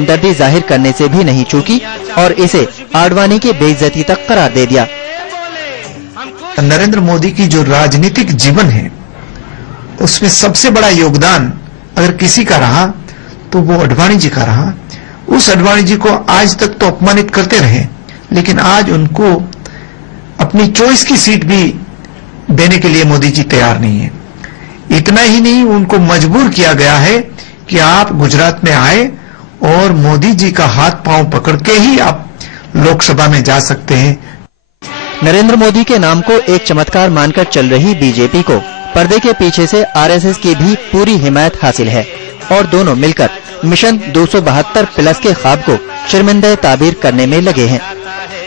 हमदर्दी जाहिर करने से भी नहीं चूकी और इसे आडवाणी की बेइज्जती तक करार दे दिया। नरेंद्र मोदी की जो राजनीतिक जीवन है उसमें सबसे बड़ा योगदान अगर किसी का रहा तो वो आडवाणी जी का रहा। उस आडवाणी जी को आज तक तो अपमानित करते रहे, लेकिन आज उनको अपनी चॉइस की सीट भी देने के लिए मोदी जी तैयार नहीं है। इतना ही नहीं, उनको मजबूर किया गया है कि आप गुजरात में आए और मोदी जी का हाथ पांव पकड़ के ही आप लोकसभा में जा सकते हैं। नरेंद्र मोदी के नाम को एक चमत्कार मानकर चल रही बीजेपी को पर्दे के पीछे से आरएसएस की भी पूरी हिमायत हासिल है और दोनों मिलकर मिशन 272 प्लस के ख्वाब को शर्मिंदा ताबीर करने में लगे हैं।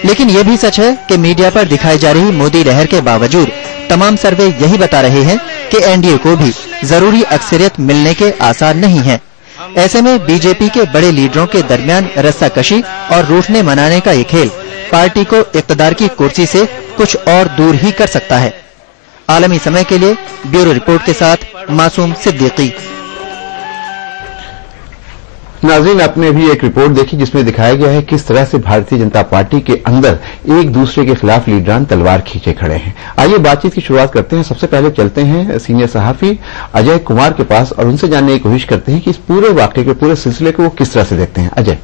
लेकिन ये भी सच है कि मीडिया पर दिखाई जा रही मोदी लहर के बावजूद तमाम सर्वे यही बता रहे हैं कि एनडीए को भी जरूरी अक्सरियत मिलने के आसार नहीं है। ऐसे में बीजेपी के बड़े लीडरों के दरमियान रस्साकशी और रूठने मनाने का ये खेल पार्टी को इक़्तिदार की कुर्सी से कुछ और दूर ही कर सकता है। आलमी समय के लिए ब्यूरो रिपोर्ट के साथ मासूम सिद्दीकी। नाज़रीन, आपने अभी एक रिपोर्ट देखी जिसमें दिखाया गया है किस तरह से भारतीय जनता पार्टी के अंदर एक दूसरे के खिलाफ लीडरान तलवार खींचे खड़े हैं। आइए बातचीत की शुरुआत करते हैं। सबसे पहले चलते हैं सीनियर सहाफी अजय कुमार के पास और उनसे जानने की कोशिश करते हैं कि इस पूरे वाकये के पूरे सिलसिले को वो किस तरह से देखते हैं। अजय,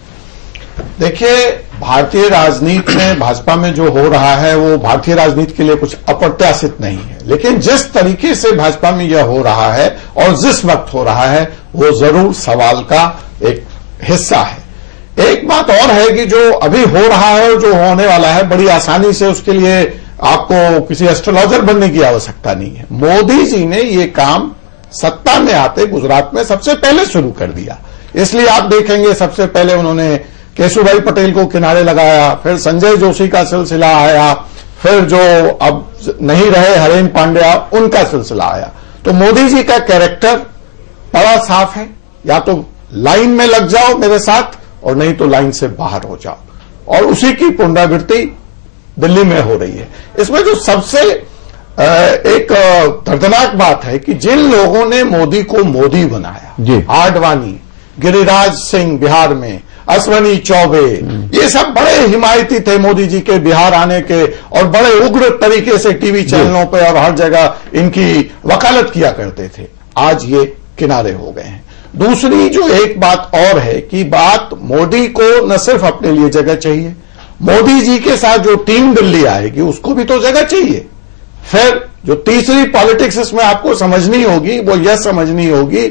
देखिए, भारतीय राजनीति में भाजपा में जो हो रहा है वो भारतीय राजनीति के लिए कुछ अप्रत्याशित नहीं है, लेकिन जिस तरीके से भाजपा में यह हो रहा है और जिस वक्त हो रहा है वो जरूर सवाल का एक हिस्सा है। एक बात और है कि जो अभी हो रहा है और जो होने वाला है बड़ी आसानी से उसके लिए आपको किसी एस्ट्रोलॉजर बनने की आवश्यकता नहीं है। मोदी जी ने ये काम सत्ता में आते गुजरात में सबसे पहले शुरू कर दिया। इसलिए आप देखेंगे सबसे पहले उन्होंने केशुभाई पटेल को किनारे लगाया, फिर संजय जोशी का सिलसिला आया, फिर जो अब नहीं रहे हरेन पांड्या उनका सिलसिला आया। तो मोदी जी का कैरेक्टर बड़ा साफ है, या तो लाइन में लग जाओ मेरे साथ और नहीं तो लाइन से बाहर हो जाओ, और उसी की पुनरावृत्ति दिल्ली में हो रही है। इसमें जो सबसे एक दर्दनाक बात है कि जिन लोगों ने मोदी को मोदी बनाया, आडवाणी, गिरिराज सिंह बिहार में, अश्वनी चौबे, ये सब बड़े हिमायती थे मोदी जी के बिहार आने के और बड़े उग्र तरीके से टीवी चैनलों पे और हर जगह इनकी वकालत किया करते थे। आज ये किनारे हो गए हैं। दूसरी जो एक बात और है कि बात मोदी को न सिर्फ अपने लिए जगह चाहिए, मोदी जी के साथ जो टीम दिल्ली आएगी उसको भी तो जगह चाहिए। फिर जो तीसरी पॉलिटिक्स इसमें आपको समझनी होगी वो यह समझनी होगी,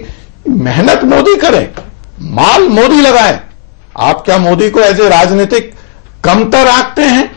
मेहनत मोदी करें, माल मोदी लगाएं। आप क्या मोदी को एज ए राजनीतिक कमतर आंकते हैं?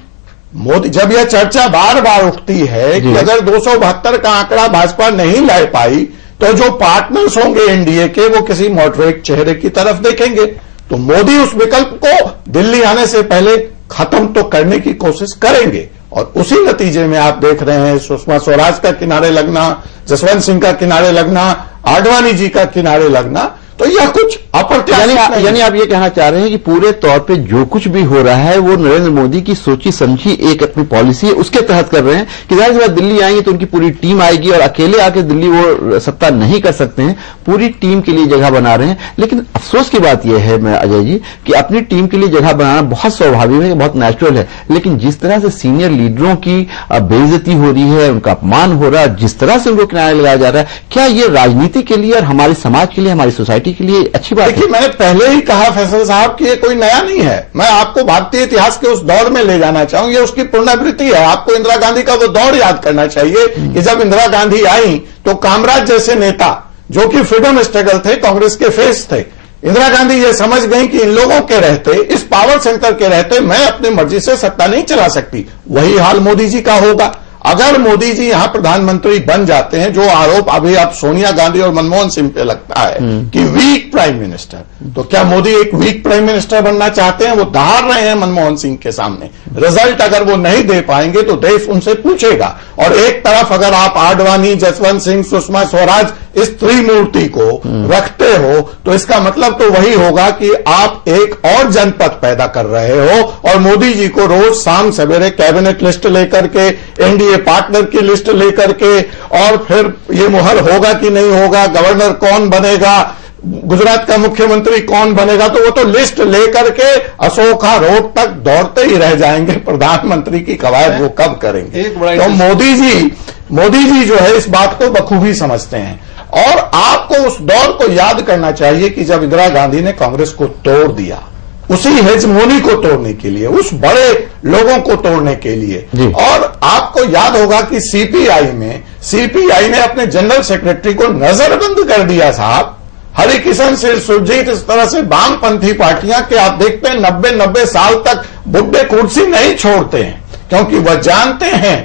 मोदी, जब यह चर्चा बार बार उठती है कि अगर 272 का आंकड़ा भाजपा नहीं ला पाई तो जो पार्टनर्स होंगे एनडीए के वो किसी मॉडरेट चेहरे की तरफ देखेंगे, तो मोदी उस विकल्प को दिल्ली आने से पहले खत्म तो करने की कोशिश करेंगे। और उसी नतीजे में आप देख रहे हैं सुषमा स्वराज का किनारे लगना, जसवंत सिंह का किनारे लगना, आडवाणी जी का किनारे लगना, तो यह कुछ अप्रत्याशित यानी आप ये कहना चाह रहे हैं कि पूरे तौर पे जो कुछ भी हो रहा है वो नरेंद्र मोदी की सोची समझी एक अपनी पॉलिसी है उसके तहत कर रहे हैं कि जाहिर सी बात दिल्ली आएंगे तो उनकी पूरी टीम आएगी और अकेले आके दिल्ली वो सत्ता नहीं कर सकते हैं, पूरी टीम के लिए जगह बना रहे हैं। लेकिन अफसोस की बात यह है मैं अजय जी कि अपनी टीम के लिए जगह बनाना बहुत स्वाभाविक है, बहुत नेचुरल है, लेकिन जिस तरह से सीनियर लीडरों की बेइज्जती हो रही है, उनका अपमान हो रहा है, जिस तरह से उनको किनारे लगाया जा रहा है, क्या ये राजनीति के लिए और हमारे समाज के लिए, हमारी सोसाइटी के लिए अच्छी बात है? देखिए, मैंने पहले ही कहा फैसल साहब कि ये कोई नया नहीं है। मैं आपको भारतीय इतिहास के उस दौर में ले जाना चाहूंगा, ये उसकी पुनरावृत्ति है। आपको इंदिरा गांधी का वो दौर याद करना चाहिए कि जब इंदिरा गांधी आई तो कामराज जैसे नेता जो कि फ्रीडम स्ट्रगल थे, कांग्रेस के फेस थे, इंदिरा गांधी ये समझ गई कि इन लोगों के रहते, इस पावर सेंटर के रहते मैं अपनी मर्जी से सत्ता नहीं चला सकती। वही हाल मोदी जी का होगा। अगर मोदी जी यहां प्रधानमंत्री बन जाते हैं, जो आरोप अभी अब सोनिया गांधी और मनमोहन सिंह पे लगता है कि वीक प्राइम मिनिस्टर, तो क्या मोदी एक वीक प्राइम मिनिस्टर बनना चाहते हैं? वो दहाड़ रहे हैं मनमोहन सिंह के सामने। रिजल्ट अगर वो नहीं दे पाएंगे तो देश उनसे पूछेगा। और एक तरफ अगर आप आडवाणी, जसवंत सिंह, सुषमा स्वराज इस त्रिमूर्ति को रखते हो तो इसका मतलब तो वही होगा कि आप एक और जनपद पैदा कर रहे हो और मोदी जी को रोज शाम सवेरे कैबिनेट लिस्ट लेकर के, एनडीए पार्टनर की लिस्ट लेकर के, और फिर ये मुहर होगा कि नहीं होगा, गवर्नर कौन बनेगा, गुजरात का मुख्यमंत्री कौन बनेगा, तो वो तो लिस्ट लेकर के अशोका रोड तक दौड़ते ही रह जाएंगे। प्रधानमंत्री की कवायद वो कब करेंगे? तो मोदी जी जो है इस बात को बखूबी समझते हैं। और आपको उस दौर को याद करना चाहिए कि जब इंदिरा गांधी ने कांग्रेस को तोड़ दिया, उसी हेजमोनी को तोड़ने के लिए, उस बड़े लोगों को तोड़ने के लिए। और आपको याद होगा कि सीपीआई ने अपने जनरल सेक्रेटरी को नजरबंद कर दिया साहब। हरिकिशन सिंह, सुरजीत, इस तरह से वामपंथी पार्टियां के आप देखते हैं 90 साल तक बुड्ढे कुर्सी नहीं छोड़ते हैं, क्योंकि वह जानते हैं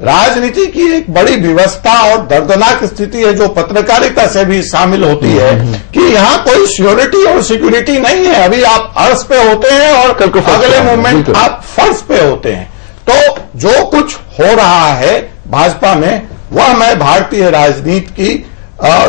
राजनीति की एक बड़ी व्यवस्था और दर्दनाक स्थिति है जो पत्रकारिता से भी शामिल होती है कि यहां कोई श्योरिटी और सिक्योरिटी नहीं है। अभी आप अर्श पे होते हैं और अगले मोमेंट आप फर्श पे होते हैं। तो जो कुछ हो रहा है भाजपा में, वह मैं भारतीय राजनीति की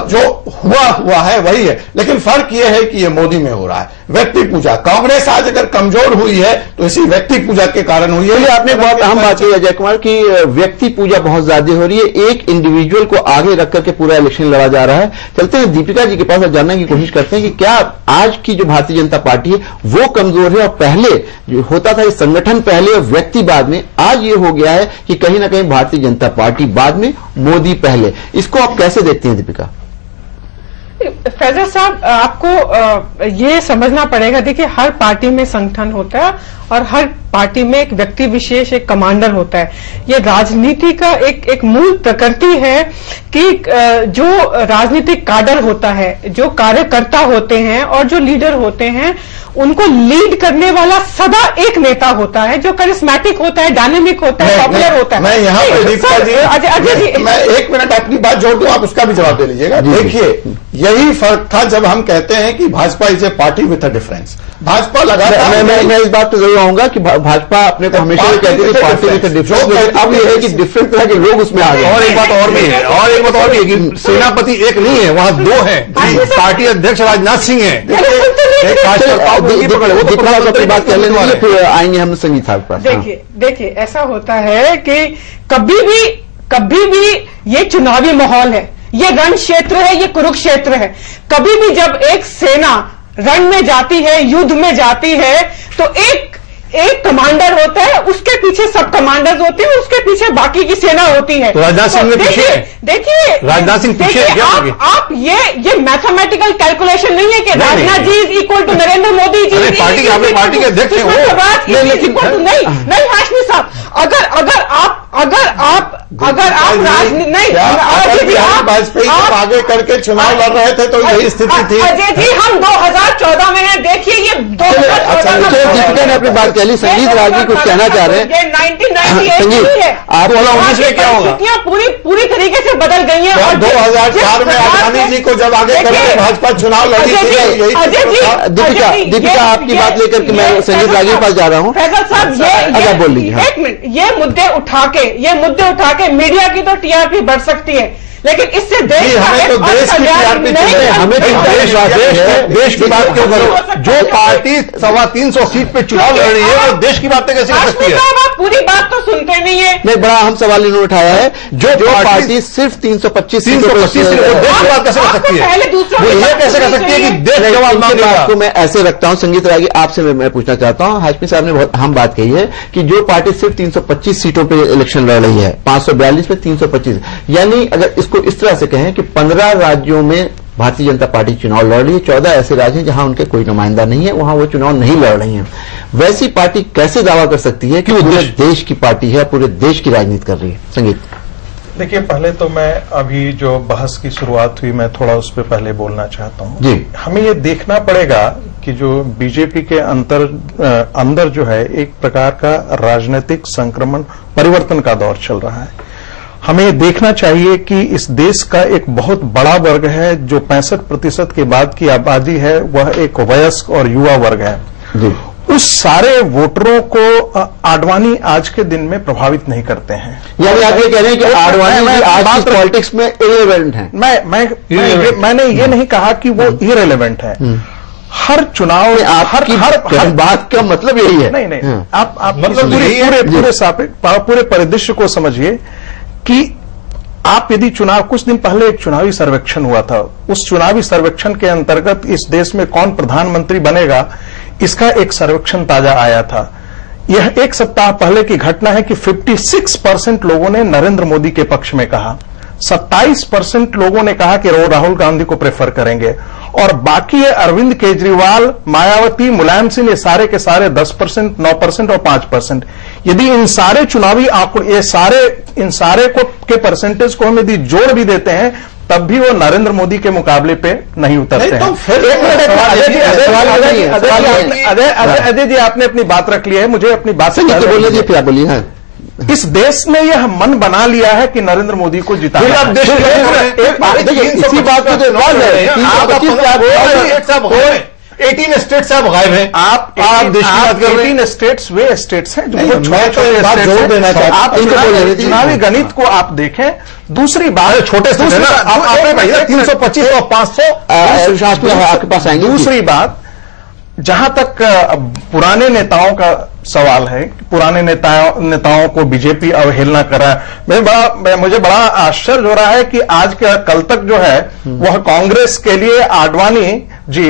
जो हुआ है वही है। लेकिन फर्क यह है कि यह मोदी में हो रहा है। व्यक्ति पूजा, कांग्रेस आज अगर कमजोर हुई है तो इसी व्यक्ति पूजा के कारण हुई है। आपने बहुत अहम बात की अजय कुमार की, व्यक्ति पूजा बहुत ज्यादा हो रही है। एक इंडिविजुअल को आगे रख करके पूरा इलेक्शन लड़ा जा रहा है। चलते हैं दीपिका जी के पास और जानने की कोशिश करते हैं कि क्या आज की जो भारतीय जनता पार्टी है वो कमजोर है, और पहले जो होता था संगठन पहले और व्यक्ति बाद में, आज ये हो गया है कि कहीं ना कहीं भारतीय जनता पार्टी बाद में, मोदी पहले। इसको आप कैसे देखते हैं दीपिका? फैजल साहब, आपको ये समझना पड़ेगा, देखिए हर पार्टी में संगठन होता है और हर पार्टी में एक व्यक्ति विशेष, एक कमांडर होता है। ये राजनीति का एक मूल प्रकृति है कि जो राजनीतिक काडर होता है, जो कार्यकर्ता होते हैं और जो लीडर होते हैं, उनको लीड करने वाला सदा एक नेता होता है जो करिस्मेटिक होता है, डायनेमिक होता है, पॉपुलर होता है। मैं यहाँ पे दीपिका जी, अजय जी, मैं 1 मिनट अपनी बात जोड़ दूं, आप उसका भी जवाब दे लीजिएगा। देखिए, यही फर्क था जब हम कहते हैं कि Bhajpa is a party with a difference. Bhajpa लगातार, मैं इस बात पर जरूर आऊंगा कि भाजपा अपने को हमेशा ये कहती है पार्टी विथ अ डिफरेंस। अब ये है कि डिफरेंस तरह के लोग उसमें आ गए। और एक बात और भी है, कि सेनापति एक नहीं है, वहां 2 है। पार्टी अध्यक्ष राजनाथ सिंह है। बात कर लेंगे, फिर आएंगे हम संगीत साहब पर। देखिए ऐसा होता है कि कभी भी ये चुनावी माहौल है, ये रण क्षेत्र है, ये कुरुक्षेत्र है। कभी भी जब एक सेना रण में जाती है, युद्ध में जाती है, तो एक कमांडर होता है, उसके पीछे सब कमांडर्स होते हैं, उसके पीछे बाकी की सेना होती है। तो राजनाथ सिंह ने पीछे, देखिए राजनाथ सिंह पीछे, आप ये मैथमेटिकल कैलकुलेशन नहीं है कि Rajnath ji is equal to Narendra Modi ji, party के अध्यक्ष हैं। नहीं हाशमी साहब, अगर आप राजनीति नहीं, वाजपेयी जब आगे करके चुनाव लड़ रहे थे तो यही स्थिति थी। अजय जी, हम 2014 में हैं, देखिए ये 2014 ने अपनी बात कह ली। संगीत राजी कुछ कहना चाह रहे हैं। 1998 है, आप 19 में क्या होगा? पूरी तरीके से बदल गई है। और 2004 में अडवाणी जी को जब आगे करके भाजपा चुनाव लड़ी थी, यही दीपिका आपकी बात लेकर के मैं संगीत राजी के पास जा रहा हूँ। फैजल साहब, ये बोल लीजिए। एक मिनट, ये मुद्दे उठा के मीडिया की तो टीआरपी बढ़ सकती है, लेकिन इससे देश तो देश की टीआरपी चाहिए। हमें देश की बात क्यों करो? जो पार्टी 325 सीट पे चुनाव लड़ रही है वो देश की बातें कैसे कर सकती है? आप पूरी बात तो सुनते नहीं है। नहीं, बड़ा अहम सवाल इन्होंने उठाया है। जो पार्टी सिर्फ 325 सीट देश की बात कैसे कर सकती है? ये कैसे कर सकती है कि देश जवाब मांगेगा? आपको मैं ऐसे रखता हूं संगीत रागी, आपसे मैं पूछना चाहता हूं। हाशमी साहब ने बहुत अहम बात कही है कि जो पार्टी सिर्फ 325 सीटों पर इलेक्शन लड़ रही है, 542 में 325, यानी अगर इसको इस तरह से कहें कि 15 राज्यों में भारतीय जनता पार्टी चुनाव लड़ रही है, 14 ऐसे राज्य हैं जहां उनके कोई नुमाइंदा नहीं है, वहां वो चुनाव नहीं लड़ रही हैं। वैसी पार्टी कैसे दावा कर सकती है कि वो पूरे देश की पार्टी है, पूरे देश की राजनीति कर रही है? संगीत, देखिए, पहले तो मैं अभी जो बहस की शुरुआत हुई, मैं थोड़ा उस पर पहले बोलना चाहता हूं जी। हमें ये देखना पड़ेगा कि जो बीजेपी के अंदर जो है एक प्रकार का राजनीतिक संक्रमण परिवर्तन का दौर चल रहा है। हमें देखना चाहिए कि इस देश का एक बहुत बड़ा वर्ग है जो 65% के बाद की आबादी है, वह एक वयस्क और युवा वर्ग है जी। उस सारे वोटरों को आडवाणी आज के दिन में प्रभावित नहीं करते हैं। यानी आप ये कह रहे हैं कि आडवाणी आज की पॉलिटिक्स में इररिलेवेंट है? मैंने ये नहीं कहा कि वो इररिलेवेंट है। हर चुनाव हर बात का मतलब यही है। नहीं, आप मतलब पूरे परिदृश्य को समझिए कि आप यदि चुनाव, कुछ दिन पहले एक चुनावी सर्वेक्षण हुआ था, उस चुनावी सर्वेक्षण के अंतर्गत इस देश में कौन प्रधानमंत्री बनेगा, इसका एक सर्वेक्षण ताजा आया था। यह एक सप्ताह पहले की घटना है कि 56% लोगों ने नरेंद्र मोदी के पक्ष में कहा, 27% लोगों ने कहा कि वो राहुल गांधी को प्रेफर करेंगे, और बाकी है अरविंद केजरीवाल, मायावती, मुलायम सिंह, ये सारे के सारे 10%, 9% और 5%। यदि इन सारे चुनावी आंकड़े, इन सारे के परसेंटेज को हम यदि जोड़ भी देते हैं, तब भी वो नरेंद्र मोदी के मुकाबले पे नहीं उतरते हैं। अजय जी, आपने अपनी बात रख ली है, मुझे अपनी बात से बोलिए। इस देश ने यह मन बना लिया है कि नरेंद्र मोदी को जिताना है। इसी बात को जो नॉल है, 18 स्टेट से आप गायब हैं। आप देश की बात कर रहे हैं। 18 स्टेट्स वे स्टेट्स हैं जो जोड़ देना चाहते हैं। आप चुनावी गणित को आप देखें। दूसरी बात, छोटे स्टेट है ना, आपने भैया 325 और 500 आपके पास आएंगे। दूसरी बात, जहां तक पुराने नेताओं का सवाल है, पुराने नेताओं को बीजेपी अवहेलना कर रहा है, मुझे बड़ा आश्चर्य हो रहा है कि आज के कल तक जो है वह कांग्रेस के लिए आडवाणी जी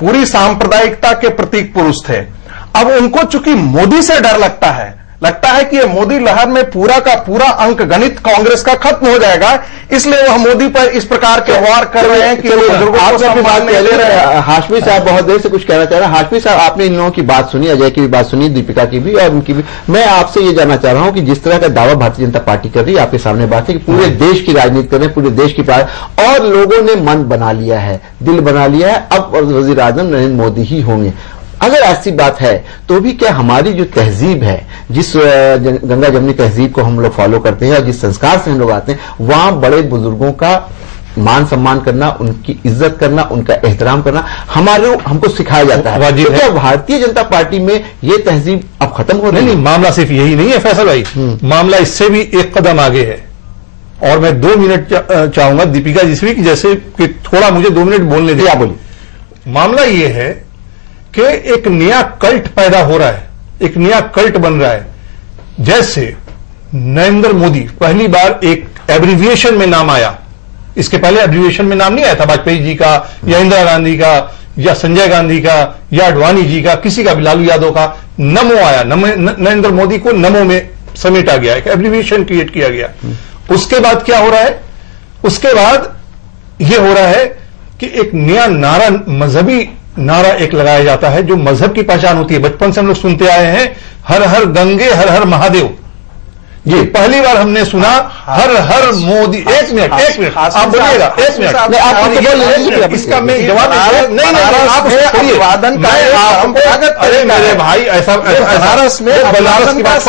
पूरी सांप्रदायिकता के प्रतीक पुरुष थे। अब उनको चूंकि मोदी से डर लगता है कि ये मोदी लहर में पूरा का पूरा अंक गणित कांग्रेस का खत्म हो जाएगा, इसलिए वह मोदी पर इस प्रकार के वार कर रहे हैं कि बुजुर्गों को सम्मान नहीं दे रहे हैं। हाशमी साहब बहुत देर से कुछ कहना चाह रहे हैं। हाशमी साहब, आपने इन लोगों की बात सुनी, अजय की भी बात सुनी, दीपिका की भी और उनकी भी। मैं आपसे ये जानना चाह रहा हूं कि जिस तरह का दावा भारतीय जनता पार्टी कर रही है, आपके सामने बात है कि पूरे देश की राजनीति कर रहे हैं, पूरे देश की और लोगों ने मन बना लिया है, दिल बना लिया है, अब वजीर आजम नरेंद्र मोदी ही होंगे। अगर ऐसी बात है तो भी क्या हमारी जो तहजीब है, जिस गंगा जमनी तहजीब को हम लोग फॉलो करते हैं और जिस संस्कार से हम लोग आते हैं, वहां बड़े बुजुर्गों का मान सम्मान करना, उनकी इज्जत करना, उनका एहतराम करना हमको सिखाया जाता है। तो क्या भारतीय जनता पार्टी में ये तहजीब अब खत्म हो रही है? नहीं, मामला सिर्फ यही नहीं है फैसल भाई, मामला इससे भी एक कदम आगे है। और मैं 2 मिनट चाहूंगा दीपिका जी से, जैसे कि थोड़ा मुझे 2 मिनट बोलने दिया। बोलिए। मामला ये है कि एक नया कल्ट पैदा हो रहा है, एक नया कल्ट बन रहा है। जैसे नरेंद्र मोदी पहली बार एक एब्रिविएशन में नाम आया, इसके पहले एब्रिविएशन में नाम नहीं आया था वाजपेयी जी का या इंदिरा गांधी का या संजय गांधी का या अडवाणी जी का, किसी का भी, लालू यादव का। नमो आया, नरेंद्र मोदी को नमो में समेटा गया, एक एब्रिविएशन क्रिएट किया गया। उसके बाद क्या हो रहा है? उसके बाद यह हो रहा है कि एक नया नारा, मजहबी नारा एक लगाया जाता है, जो मजहब की पहचान होती है। बचपन से हम लोग सुनते आए हैं, हर हर गंगे, हर हर महादेव। ये पहली बार हमने सुना, हर हर मोदी। एक मिनट आप बोलिएगा, 1 मिनट इसका मैं जवाब नहीं, अरे मेरे भाई, ऐसा बनारस में बनारस की बात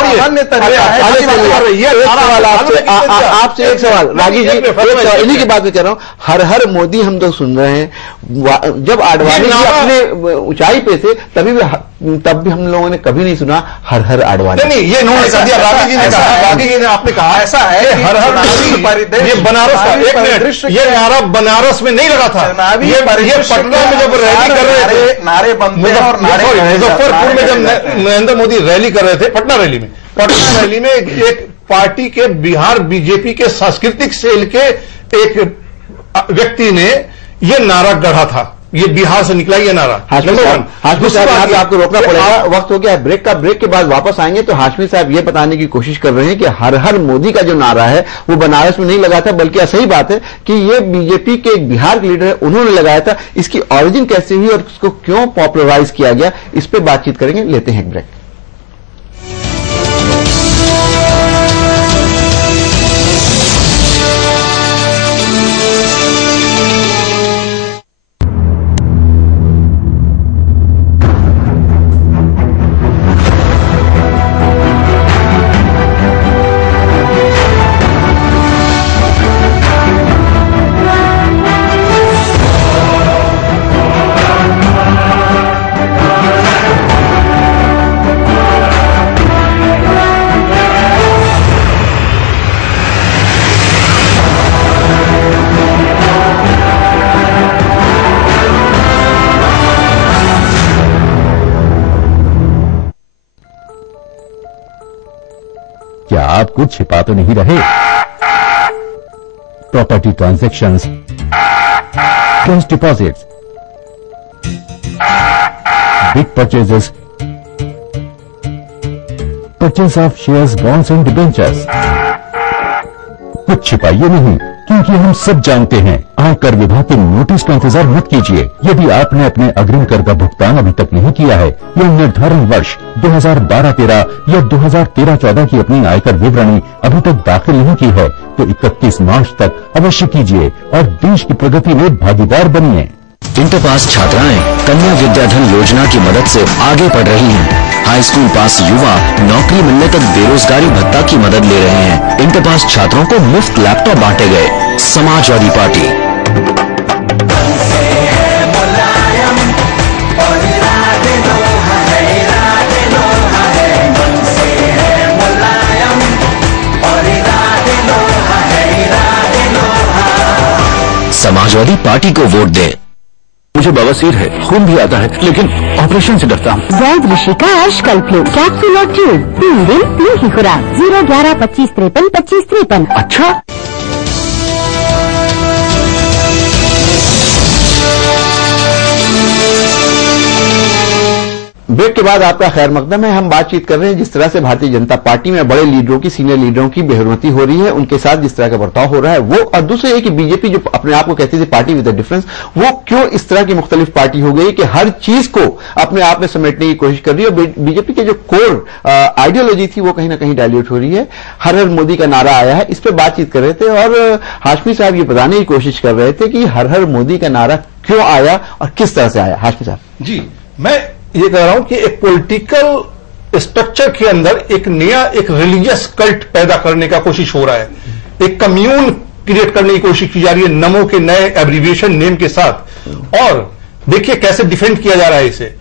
आपसे एक सवाल, रागी जी, इन्हीं की बात में कह रहा हूं। हर हर मोदी हम तो सुन रहे हैं, जब आडवाणी जी अपने ऊंचाई पे थे तब भी हम लोगों ने कभी नहीं सुना हर हर आडवाणी। नहीं, ये इन्होंने कह दिया, रागी जी ने कहा, रागी जी ने आपने कहा ऐसा है कि हर हर ये बनारस का, एक मिनट, ये नारा बनारस में नहीं लगा था, ये पटना में जब रैली कर रहे थे, नारे बनते हैं और मुजफ्फरपुर में जब नरेंद्र मोदी रैली कर रहे थे, पटना रैली में एक पार्टी के बिहार बीजेपी के सांस्कृतिक सेल के एक व्यक्ति ने ये नारा गढ़ा था, ये बिहार से निकला ये नारा। हाशमी साहब, आपको रोकना पड़ेगा, वक्त हो गया है ब्रेक का। ब्रेक के बाद वापस आएंगे तो हाशमी साहब ये बताने की कोशिश कर रहे हैं कि हर हर मोदी का जो नारा है वो बनारस में नहीं लगा था, बल्कि सही बात है कि ये बीजेपी के एक बिहार के लीडर है, उन्होंने लगाया था। इसकी ऑरिजिन कैसे हुई और उसको क्यों पॉपुलराइज किया गया, इस पर बातचीत करेंगे। लेते हैं एक ब्रेक। क्या आप कुछ छिपा तो नहीं रहे? property transactions, cash deposits, big purchases, purchase of shares, bonds and debentures. कुछ छिपाइए नहीं, क्योंकि हम सब जानते हैं। आयकर विभाग के नोटिस का इंतजार मत कीजिए। यदि आपने अपने अग्रिम कर का भुगतान अभी तक नहीं किया है या निर्धारण वर्ष 2012-13 या 2013-14 की अपनी आयकर विवरणी अभी तक दाखिल नहीं की है, तो 31 मार्च तक अवश्य कीजिए और देश की प्रगति में भागीदार बनिए। इंटर पास छात्राएं कन्या विद्याधन योजना की मदद से आगे बढ़ रही हैं। हाई स्कूल पास युवा नौकरी मिलने तक बेरोजगारी भत्ता की मदद ले रहे हैं। इंटर पास छात्रों को मुफ्त लैपटॉप बांटे गए। समाजवादी पार्टी। समाजवादी पार्टी को वोट दें। मुझे बवासीर है, खून भी आता है, लेकिन ऑपरेशन से डरता हूँ। जैद ऋषिकाश कल्प्लो कैप्सूल और ट्यूब 3 दिन 3 की खुराक 011-25-53-25-53। अच्छा, ब्रेक के बाद आपका खैर मकदम है। हम बातचीत कर रहे हैं जिस तरह से भारतीय जनता पार्टी में बड़े लीडरों की, सीनियर लीडरों की बेहरमती हो रही है, उनके साथ जिस तरह का बर्ताव हो रहा है वो, और दूसरे ये कि बीजेपी जो अपने आप को कहती थी पार्टी विद अ डिफरेंस, वो क्यों इस तरह की मुख्तलिफ पार्टी हो गई कि हर चीज को अपने आप में समेटने की कोशिश कर रही है। बीजेपी के जो कोर आइडियोलॉजी थी वो कहीं ना कहीं डायल्यूट हो रही है। हर हर मोदी का नारा आया है, इस पर बातचीत कर रहे थे और हाशमी साहब ये बताने की कोशिश कर रहे थे कि हर हर मोदी का नारा क्यों आया और किस तरह से आया। हाशमी साहब जी, मैं ये कह रहा हूं कि एक पॉलिटिकल स्ट्रक्चर के अंदर एक नया, एक रिलीजियस कल्ट पैदा करने का कोशिश हो रहा है। एक कम्यून क्रिएट करने की कोशिश की जा रही है नमो के नए एब्रीविएशन नेम के साथ। और देखिए कैसे डिफेंड किया जा रहा है इसे।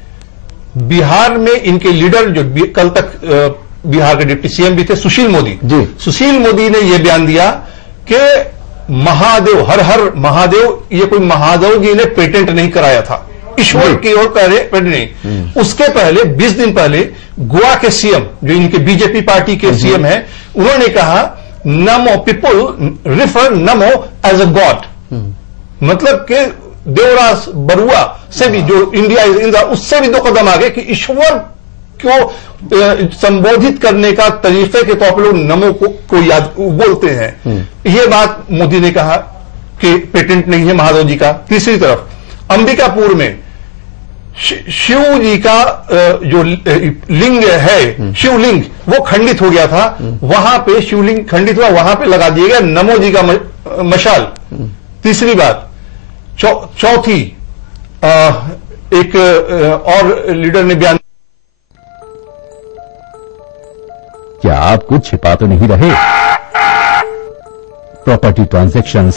बिहार में इनके लीडर जो कल तक बिहार के डिप्टी सीएम भी थे, सुशील मोदी जी, सुशील मोदी ने यह बयान दिया कि महादेव, हर हर महादेव, ये कोई महादेव जी ने पेटेंट नहीं कराया था, ईश्वर की ओर पेटेंट नहीं। उसके पहले 20 दिन पहले गोवा के सीएम, जो इनके बीजेपी पार्टी के सीएम हैं, उन्होंने कहा नमो, people refer NaMo as a God. मतलब कि देवराज बरुआ से भी, जो इंडिया उससे भी 2 कदम आगे कि ईश्वर को संबोधित करने का तरीके के तौर पर लोग नमो को याद बोलते हैं। यह बात मोदी ने कहा कि पेटेंट नहीं है महादेव जी का। तीसरी तरफ अंबिकापुर में शिव जी का जो लिंग है, शिवलिंग, वो खंडित हो गया था। वहां पे शिवलिंग खंडित हुआ, वहां पे लगा दिया गया नमो जी का मशाल। तीसरी बात। चौथी, एक और लीडर ने बयान, क्या आप कुछ छिपा तो नहीं रहे? Property transactions,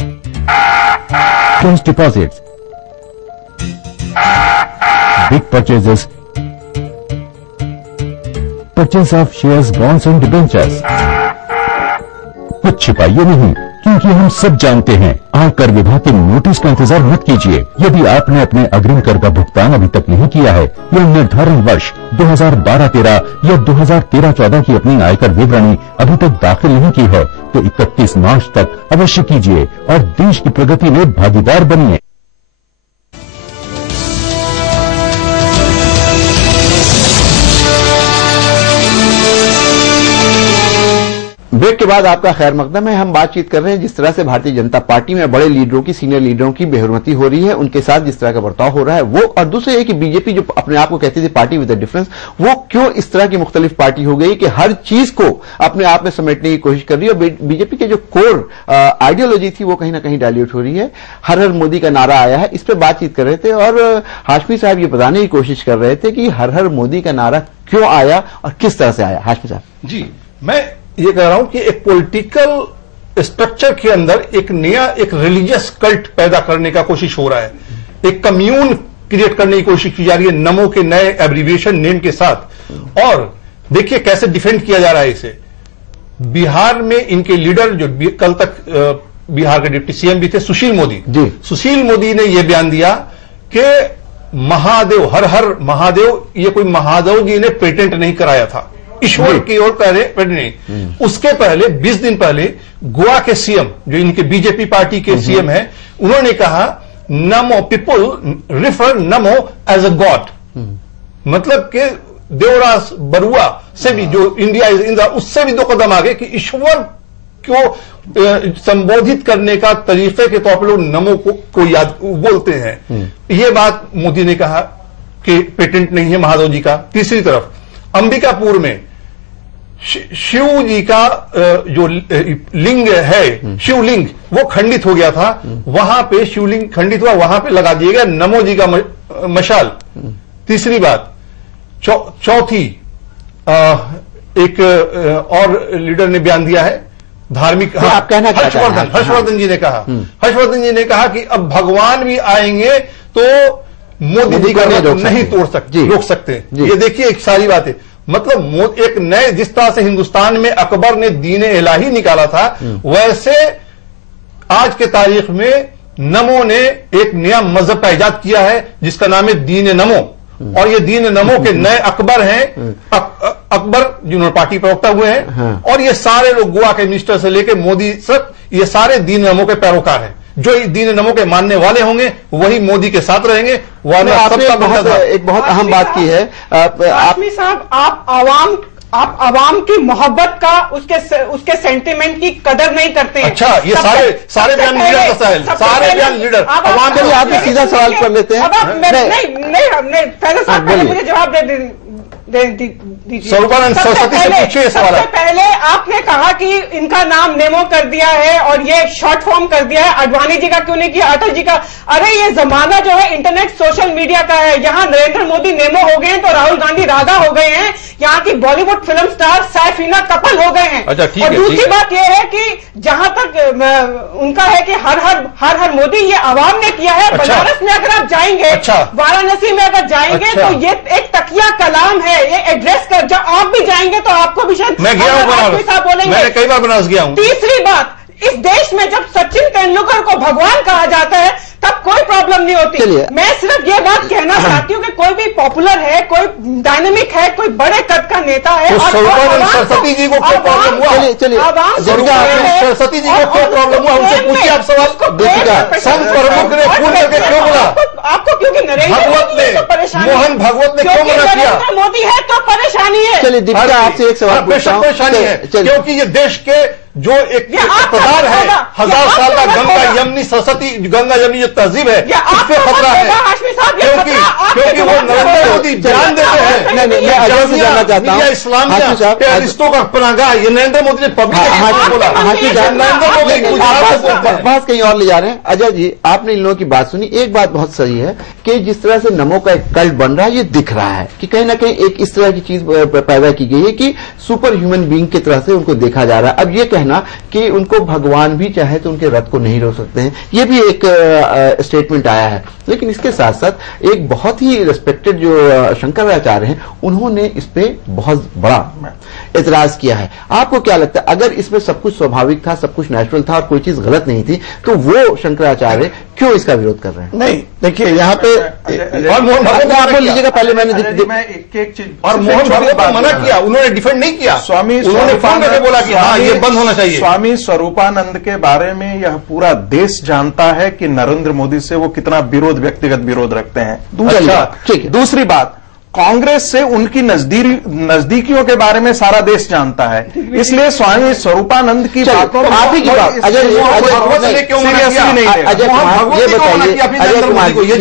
cash deposits, big purchases, purchase of shares, bonds and debentures. कुछ छिपाइए नहीं, क्योंकि हम सब जानते हैं। आयकर विभाग के नोटिस का इंतजार मत कीजिए। यदि आपने अपने अग्रिम कर का भुगतान अभी तक नहीं किया है या निर्धारण वर्ष 2012-13 या 2013-14 की अपनी आयकर विवरणी अभी तक दाखिल नहीं की है, तो 31 मार्च तक अवश्य कीजिए और देश की प्रगति में भागीदार बनिए। ब्रेक के बाद आपका खैर मकदम है। हम बातचीत कर रहे हैं जिस तरह से भारतीय जनता पार्टी में बड़े लीडरों की, सीनियर लीडरों की बेहरमती हो रही है, उनके साथ जिस तरह का बर्ताव हो रहा है वो, और दूसरे ये कि बीजेपी जो अपने आप को कहती थी पार्टी विद अ डिफरेंस, वो क्यों इस तरह की मुख्तलिफ पार्टी हो गई कि हर चीज को अपने आप में समेटने की कोशिश कर रही है। और बीजेपी के जो कोर आइडियोलॉजी थी वो कहीं ना कहीं डायल्यूट हो रही है। हर हर मोदी का नारा आया है, इस पर बातचीत कर रहे थे और हाशमी साहब ये बताने की कोशिश कर रहे थे कि हर हर मोदी का नारा क्यों आया और किस तरह से आया। हाशमी साहब जी, मैं ये कह रहा हूं कि एक पॉलिटिकल स्ट्रक्चर के अंदर एक नया, एक रिलीजियस कल्ट पैदा करने का कोशिश हो रहा है। एक कम्यून क्रिएट करने की कोशिश की जा रही है नमो के नए एब्रीविएशन नेम के साथ। और देखिए कैसे डिफेंड किया जा रहा है इसे। बिहार में इनके लीडर जो कल तक बिहार के डिप्टी सीएम भी थे, सुशील मोदी जी, सुशील मोदी ने यह बयान दिया कि महादेव, हर हर महादेव, ये कोई महादेव जी ने पेटेंट नहीं कराया था, ईश्वर की ओर नहीं। उसके पहले 20 दिन पहले गोवा के सीएम, जो इनके बीजेपी पार्टी के सीएम है, उन्होंने कहा नमो, people refer NaMo as a God, मतलब कि देवराज बरुआ से भी, जो इंडिया उससे भी 2 कदम आगे, कि ईश्वर को संबोधित करने का तरीके के तौर पर लोग नमो को याद बोलते हैं। ये बात मोदी ने कहा कि पेटेंट नहीं है महादेव जी का। तीसरी तरफ अंबिकापुर में शिव जी का जो लिंग है, शिवलिंग, वो खंडित हो गया था। वहां पे शिवलिंग खंडित हुआ, वहां पे लगा दिया गया नमो जी का मशाल। तीसरी बात। चौथी, एक और लीडर ने बयान दिया है धार्मिक, आप कहना चाहते हैं? हर्षवर्धन जी ने कहा, हर्षवर्धन जी ने कहा कि अब भगवान भी आएंगे तो मोदी जी का नहीं रोक सकते। ये देखिए एक सारी बातें, मतलब एक नए, जिस तरह से हिंदुस्तान में अकबर ने दीन इलाही निकाला था, वैसे आज के तारीख में नमो ने एक नया मजहब का इजाद किया है जिसका नाम है दीन नमो। और ये दीन नमो के नए अकबर हैं, अकबर जिन्होंने पार्टी प्रवक्ता हुए हैं। और ये सारे लोग गोवा के मिनिस्टर से लेकर मोदी तक, ये सारे दीन नमो के पैरोकार हैं। जो दीन नमो के मानने वाले होंगे वही मोदी के साथ रहेंगे। आपने एक बहुत अहम बात की है आसमी साहब, आप आवाम की मोहब्बत का, उसके सेंटिमेंट की कदर नहीं करते हैं। अच्छा, ये सारे बयान लीडर का है, सारे बयान लीडर आवाम के लिए। आप सीधा सवाल कर लेते हैं। नहीं, फैजल साहब पहले मुझे जवाब दीजिए। स्वरूपानंद सरस्वती से पूछिए सवाल। सबसे पहले आपने कहा कि इनका नाम नेमो कर दिया है और ये शॉर्ट फॉर्म कर दिया है, अडवाणी जी का क्यों नहीं किया, अटल जी का? अरे ये जमाना जो है इंटरनेट सोशल मीडिया का है। यहाँ नरेंद्र मोदी नेमो हो गए हैं तो राहुल गांधी राधा हो गए हैं, यहाँ की Bollywood film star Saifeena couple हो गए हैं। अच्छा, और दूसरी बात यह है कि जहां तक उनका है कि हर हर मोदी, ये आवाम ने किया है। बनारस में अगर आप जाएंगे, वाराणसी में अगर जाएंगे, तो ये एक तकिया कलाम है, ये एड्रेस कर, जब आप भी जाएंगे तो आपको भी शायद, मैं गया हूं बनारस, मैंने कई बार बनारस गया हूं। तीसरी बात, इस देश में जब सचिन तेंदुलकर को भगवान कहा जाता है तब कोई प्रॉब्लम नहीं होती। मैं सिर्फ ये बात कहना चाहती हूँ कि कोई भी पॉपुलर है, कोई डायनेमिक है, कोई बड़े कद का नेता है, तो सरस्वती जी को क्या प्रॉब्लम हुआ? सरस्वती जी को क्या प्रॉब्लम हुआ? उनसे पूछिए आप सवाल। संत प्रमुख ने फोन करके क्यों बोला? आपको क्योंकि नरेंद्र परेशानी, मोहन भागवत ने क्यों मना किया? मोदी है तो परेशानी है। चलिए दीपिका, आपसे एक सवाल पूछता हूं। परेशानी है क्योंकि ये देश के जो एक इक़्तिदार है, 1000 साल का गंगा यमुनी सरस्वती, गंगा यमुनी जो तहजीब है, उस पर खतरा है। क्योंकि वो नरेंद्र मोदी जान देते हैं। मैं अजय से जानना चाहता हूँ, इस्लामिया रिश्तों का पनागा, ये नरेंद्र मोदी ने पब्लिक बोला। बात कहीं और ले जा रहे हैं। अजय जी, आपने इन लोगों की बात सुनी। एक बात बहुत सही है कि जिस तरह से नमो का एक कल्ट बन रहा है, ये दिख रहा है कि कहीं ना कहीं एक इस तरह की चीज पैदा की गई है कि सुपर ह्यूमन बीइंग की तरह से उनको देखा जा रहा है। अब ये कहना कि उनको भगवान भी चाहे तो उनके रथ को नहीं रोक सकते हैं, ये भी एक स्टेटमेंट आया है। लेकिन इसके साथ साथ एक बहुत ही रिस्पेक्टेड जो शंकराचार्य हैं, उन्होंने इस पे बहुत बड़ा एतराज किया है। आपको क्या लगता है, अगर इसमें सब कुछ स्वाभाविक था, सब कुछ नेचुरल था और कोई चीज गलत नहीं थी, तो वो शंकराचार्य क्यों इसका विरोध कर रहे हैं? नहीं, देखिए यहाँ पे और मोहन भागवत आप बोल लीजिएगा पहले, मैंने एक चीज, और मोहन भागवत को मना किया, उन्होंने डिफेंड नहीं किया। स्वामी उन्होंने फोन करके बोला कि हाँ ये बंद होना चाहिए। स्वामी स्वरूपानंद के बारे में यह पूरा देश जानता है कि नरेंद्र मोदी से वो कितना व्यक्तिगत विरोध रखते हैं। दूसरी बात, कांग्रेस से उनकी नजदीकियों के बारे में सारा देश जानता है। इसलिए स्वामी स्वरूपानंद की बातों में आप ही की बात, अजय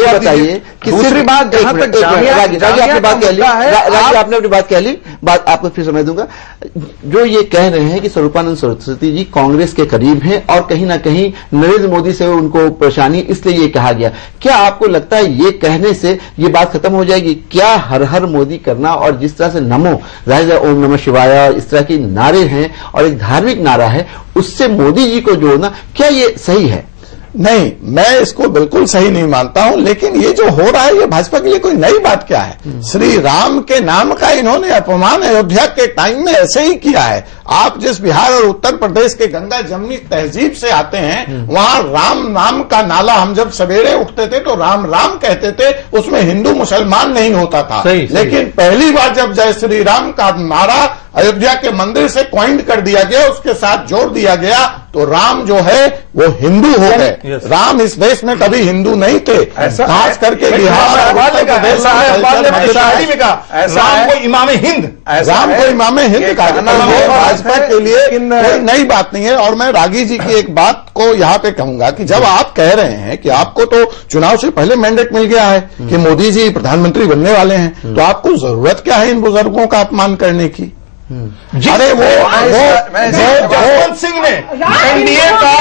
बताइए कि दूसरी बात, जहां तक आपने बात कह ली, आपने अपनी बात कह ली, बात आपको फिर समझ दूंगा। जो ये कह रहे हैं कि स्वरूपानंद सरस्वती जी कांग्रेस के करीब हैं और कहीं ना कहीं नरेंद्र मोदी से उनको परेशानी, इसलिए ये कहा गया। क्या आपको लगता है ये कहने से ये बात खत्म हो जाएगी? क्या हर मोदी करना और जिस तरह से नमो, जाहिर है ओम नमः शिवाय और इस तरह की नारे हैं और एक धार्मिक नारा है, उससे मोदी जी को जोड़ना, क्या ये सही है? नहीं, मैं इसको बिल्कुल सही नहीं मानता हूं। लेकिन ये जो हो रहा है, ये भाजपा के लिए कोई नई बात क्या है? श्री राम के नाम का इन्होंने अपमान अयोध्या के टाइम में ऐसे ही किया है। आप जिस बिहार और उत्तर प्रदेश के गंगा जमुनी तहजीब से आते हैं, वहां राम नाम का नाला, हम जब सवेरे उठते थे तो राम राम कहते थे, उसमें हिंदू मुसलमान नहीं होता था। लेकिन पहली बार जब जय श्री राम का नारा अयोध्या के मंदिर से क्वाइंट कर दिया गया, उसके साथ जोड़ दिया गया, तो राम जो है वो हिंदू हो गए। राम इस देश में कभी हिंदू नहीं थे, खास करके बिहार राम को इमाम हिंद, राम को इमाम हिंद का भाजपा के लिए कोई नई बात नहीं है। और मैं रागी जी की एक बात को यहां पे कहूंगा कि जब आप कह रहे हैं कि आपको तो चुनाव से पहले मैंडेट मिल गया है कि मोदी जी प्रधानमंत्री बनने वाले हैं, तो आपको जरूरत क्या है इन बुजुर्गों का अपमान करने की? अरे वो जसवंत सिंह ने एनडीए का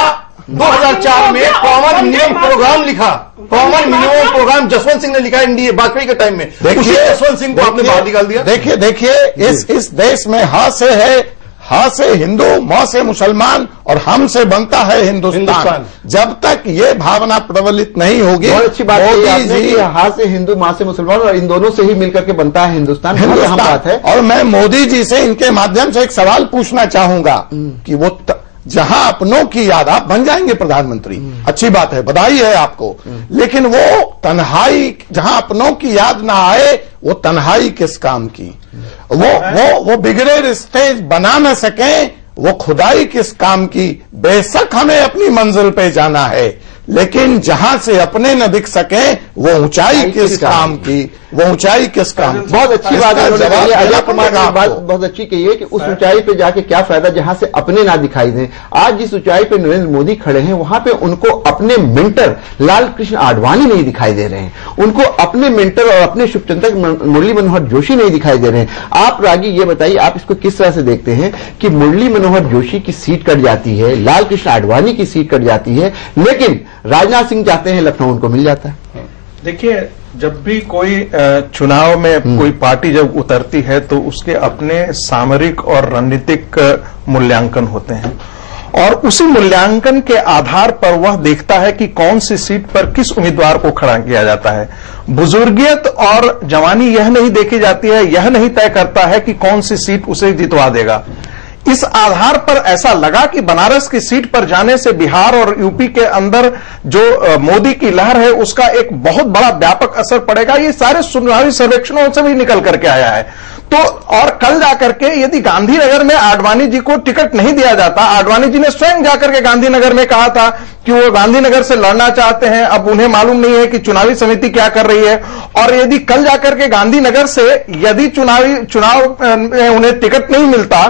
2004 में कॉमन मिनिमम प्रोग्राम लिखा, common minimum programme Jaswant Singh ने लिखा एनडीए वाजपेयी के टाइम में। देखिए जसवंत सिंह को आपने बाहर निकाल दिया। देखिए इस देश में हा से है, हा से हिंदू, मां से मुसलमान और हम से बनता है हिंदुस्तान। जब तक ये भावना प्रबलित नहीं होगी, बहुत अच्छी बात है, हा से हिंदू, मां से मुसलमान और इन दोनों से ही मिलकर के बनता है हिंदुस्तान, बात है। और मैं मोदी जी से इनके माध्यम से एक सवाल पूछना चाहूंगा कि वो जहां अपनों की याद, आप बन जाएंगे प्रधानमंत्री, अच्छी बात है, बधाई है आपको, लेकिन वो तन्हाई, जहां अपनों की याद ना आए, वो तन्हाई किस काम की? वो बिगड़े रिश्ते बना न सकें, वो खुदाई किस काम की? बेशक हमें अपनी मंजिल पे जाना है, लेकिन जहां से अपने न दिख सके, वो ऊंचाई किस काम की? वो ऊंचाई किस काम? बहुत अच्छी बात है अजय कुमार ने बात बहुत अच्छी कही है कि उस ऊंचाई पे जाके क्या फायदा जहां से अपने ना दिखाई दें। आज जिस ऊंचाई पे नरेंद्र मोदी खड़े हैं, वहां पे उनको अपने मेंटर लाल कृष्ण आडवाणी नहीं दिखाई दे रहे हैं, उनको अपने मेंटर और अपने शुभचिंतक मुरली मनोहर जोशी नहीं दिखाई दे रहे हैं। आप रागी ये बताइए, आप इसको किस तरह से देखते हैं कि मुरली मनोहर जोशी की सीट कट जाती है, लाल कृष्ण आडवाणी की सीट कट जाती है, लेकिन राजनाथ सिंह चाहते हैं लखनऊ उनको मिल जाता है? देखिए, जब भी कोई चुनाव में कोई पार्टी जब उतरती है तो उसके अपने सामरिक और रणनीतिक मूल्यांकन होते हैं, और उसी मूल्यांकन के आधार पर वह देखता है कि कौन सी सीट पर किस उम्मीदवार को खड़ा किया जाता है। बुजुर्गियत और जवानी यह नहीं देखी जाती है, यह नहीं तय करता है कि कौन सी सीट उसे जितवा देगा। इस आधार पर ऐसा लगा कि बनारस की सीट पर जाने से बिहार और यूपी के अंदर जो मोदी की लहर है उसका एक बहुत बड़ा व्यापक असर पड़ेगा। ये सारे चुनावी सर्वेक्षणों से भी निकल करके आया है। तो और कल जाकर के यदि गांधीनगर में आडवाणी जी को टिकट नहीं दिया जाता, आडवाणी जी ने स्वयं जाकर के गांधीनगर में कहा था कि वो गांधीनगर से लड़ना चाहते हैं, अब उन्हें मालूम नहीं है कि चुनावी समिति क्या कर रही है, और यदि कल जाकर के गांधीनगर से यदि चुनाव में उन्हें टिकट नहीं मिलता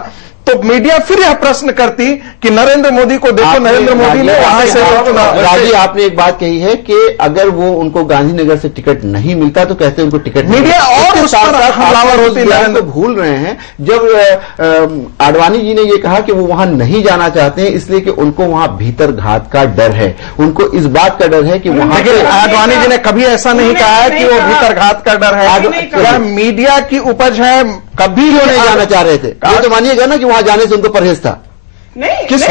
तो मीडिया फिर यह प्रश्न करती कि नरेंद्र मोदी को देखो, नरेंद्र मोदी ने वहां से राजी आपने एक बात कही है कि अगर वो उनको गांधीनगर से टिकट नहीं मिलता तो कहते हैं उनको टिकट मीडिया और उस पर हमलावर होती है। तो भूल रहे हैं जब आडवाणी जी ने ये कहा कि वो वहां नहीं जाना चाहते हैं इसलिए कि उनको वहां भीतर घात का डर है, उनको इस बात का डर है कि वहां। आडवाणी जी ने कभी ऐसा नहीं कहा है कि वो भीतर घात का डर है, यह मीडिया की उपज है। कभी क्यों नहीं जाना चाह रहे थे? ये तो मानिएगा ना कि वहां जाने से उनको परहेज था। नहीं, किस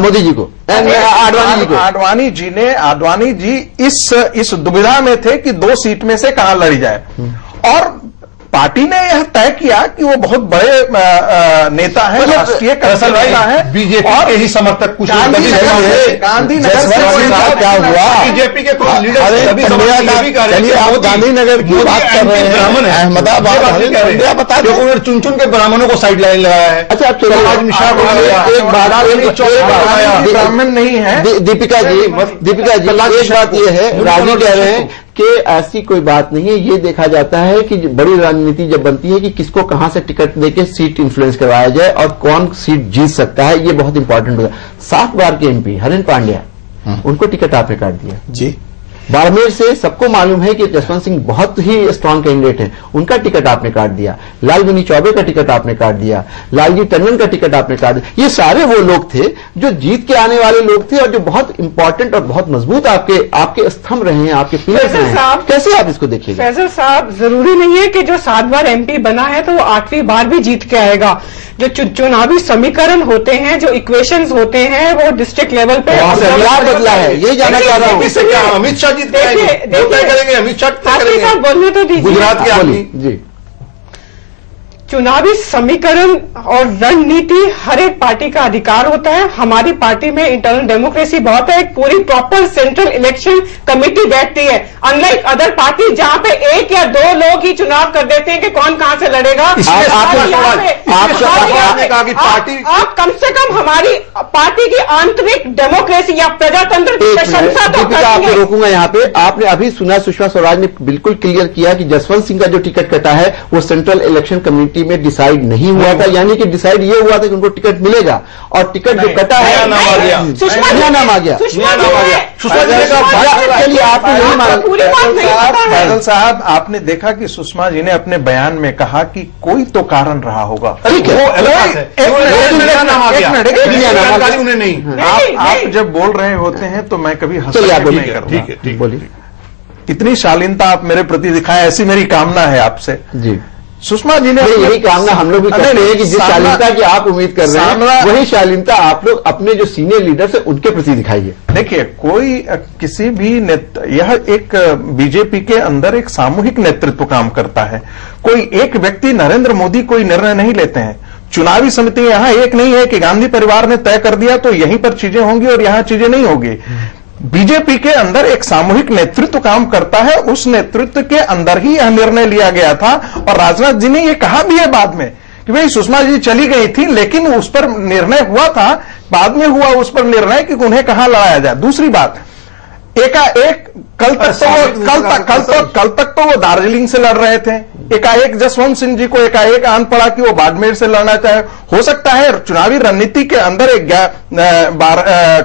मोदी जी को, आडवाणी जी को? आडवाणी जी इस दुविधा में थे कि 2 सीट में से कहां लड़ी जाए, और पार्टी ने यह तय किया कि वो बहुत बड़े नेता हैं, राष्ट्रीय कार्यकर्ता है, बीजेपी के ही समर्थक कुछ गांधीनगर से क्या हुआ? बीजेपी के कुछ लीडर चलिए आप गांधीनगर की बात कर रहे हैं, अहमदाबाद इंडिया बता दो, उन्होंने चुन चुन के ब्राह्मणों को साइड लाइन लगाया है। अच्छा, ब्राह्मण नहीं है। दीपिका जी एक बात ये है, राजी कह रहे हैं कि ऐसी कोई बात नहीं है, ये देखा जाता है कि बड़ी रणनीति जब बनती है कि किसको कहां से टिकट देके सीट इन्फ्लुएंस करवाया जाए और कौन सीट जीत सकता है, ये बहुत इंपॉर्टेंट होता है। 7 बार के एमपी हरेन पांड्या, उनको टिकट आपने काट दिया जी। बाड़मेर से सबको मालूम है कि जसवंत सिंह बहुत ही स्ट्रांग कैंडिडेट हैं, उनका टिकट आपने काट दिया। लालगुनी चौबे का टिकट आपने काट दिया, लालजी टंडन का टिकट आपने काट दिया। ये सारे वो लोग थे जो जीत के आने वाले लोग थे और जो बहुत इंपॉर्टेंट और बहुत मजबूत आपके स्तंभ रहे हैं, आपके पिलर्स रहे हैं। कैसे आप इसको देखिएगा? फैजल साहब, जरूरी नहीं है कि जो 7 बार एमपी बना है तो वो 8वीं बार भी जीत के आएगा। जो चुनावी समीकरण होते हैं, जो इक्वेशंस होते हैं, वो डिस्ट्रिक्ट लेवल पे बदला है, ये जानना चाह रहा हूँ। इससे क्या अमित शाह जीत करेंगे? अमित शाह बोलने तो दीजिए। गुजरात के आदमी जी। चुनावी समीकरण और रणनीति हर एक पार्टी का अधिकार होता है। हमारी पार्टी में इंटरनल डेमोक्रेसी बहुत है, एक पूरी प्रॉपर सेंट्रल इलेक्शन कमेटी बैठती है, अनलाइक अदर पार्टी जहां पे 1 या 2 लोग ही चुनाव कर देते हैं कि कौन कहां से लड़ेगा। आपने कहा कि पार्टी, आप कम से कम हमारी पार्टी की आंतरिक डेमोक्रेसी या प्रजातंत्र की प्रशंसा तो करेंगे। आपको रोकूंगा यहाँ पे। आपने अभी सुना सुषमा स्वराज ने बिल्कुल क्लियर किया कि जसवंत सिंह का जो टिकट कटा है वो सेंट्रल इलेक्शन कमेटी में डिसाइड नहीं हुआ था, यानी कि डिसाइड ये हुआ था कि उनको टिकट मिलेगा, और टिकट जो कटा है नया नाम आ गया। चलिए आपने नहीं माना। फैजल साहब, आपने देखा कि सुषमा जी ने अपने बयान में कहा कि कोई तो कारण रहा होगा। ठीक है, आप जब बोल रहे होते हैं तो मैं कभी हस्तक्षेप नहीं करूंगा। बोलिए। इतनी शालीनता आप मेरे प्रति दिखाएं, ऐसी मेरी कामना है आपसे जी। सुषमा जी ने यही कामना हम लोग भी करते हैं कि जिस शालीनता की आप उम्मीद कर रहे हैं वही शालीनता आप लोग अपने जो सीनियर लीडर से उनके प्रति दिखाइए। देखिए, कोई किसी भी यह एक बीजेपी के अंदर एक सामूहिक नेतृत्व काम करता है। कोई एक व्यक्ति नरेंद्र मोदी कोई निर्णय नहीं लेते हैं। चुनावी समिति यहां एक नहीं है कि गांधी परिवार ने तय कर दिया तो यहीं पर चीजें होंगी और यहां चीजें नहीं होगी। बीजेपी के अंदर एक सामूहिक नेतृत्व काम करता है, उस नेतृत्व के अंदर ही यह निर्णय लिया गया था। और राजनाथ जी ने यह कहा भी है बाद में कि भाई सुषमा जी चली गई थी लेकिन उस पर निर्णय हुआ था, बाद में हुआ उस पर निर्णय कि उन्हें कहां लड़ाया जाए। दूसरी बात, एकाएक कल तक तो वो दार्जिलिंग से लड़ रहे थे, एकाएक जसवंत सिंह जी को एकाएक आन पड़ा कि वो बाड़मेर से लड़ना चाहे। हो सकता है चुनावी रणनीति के अंदर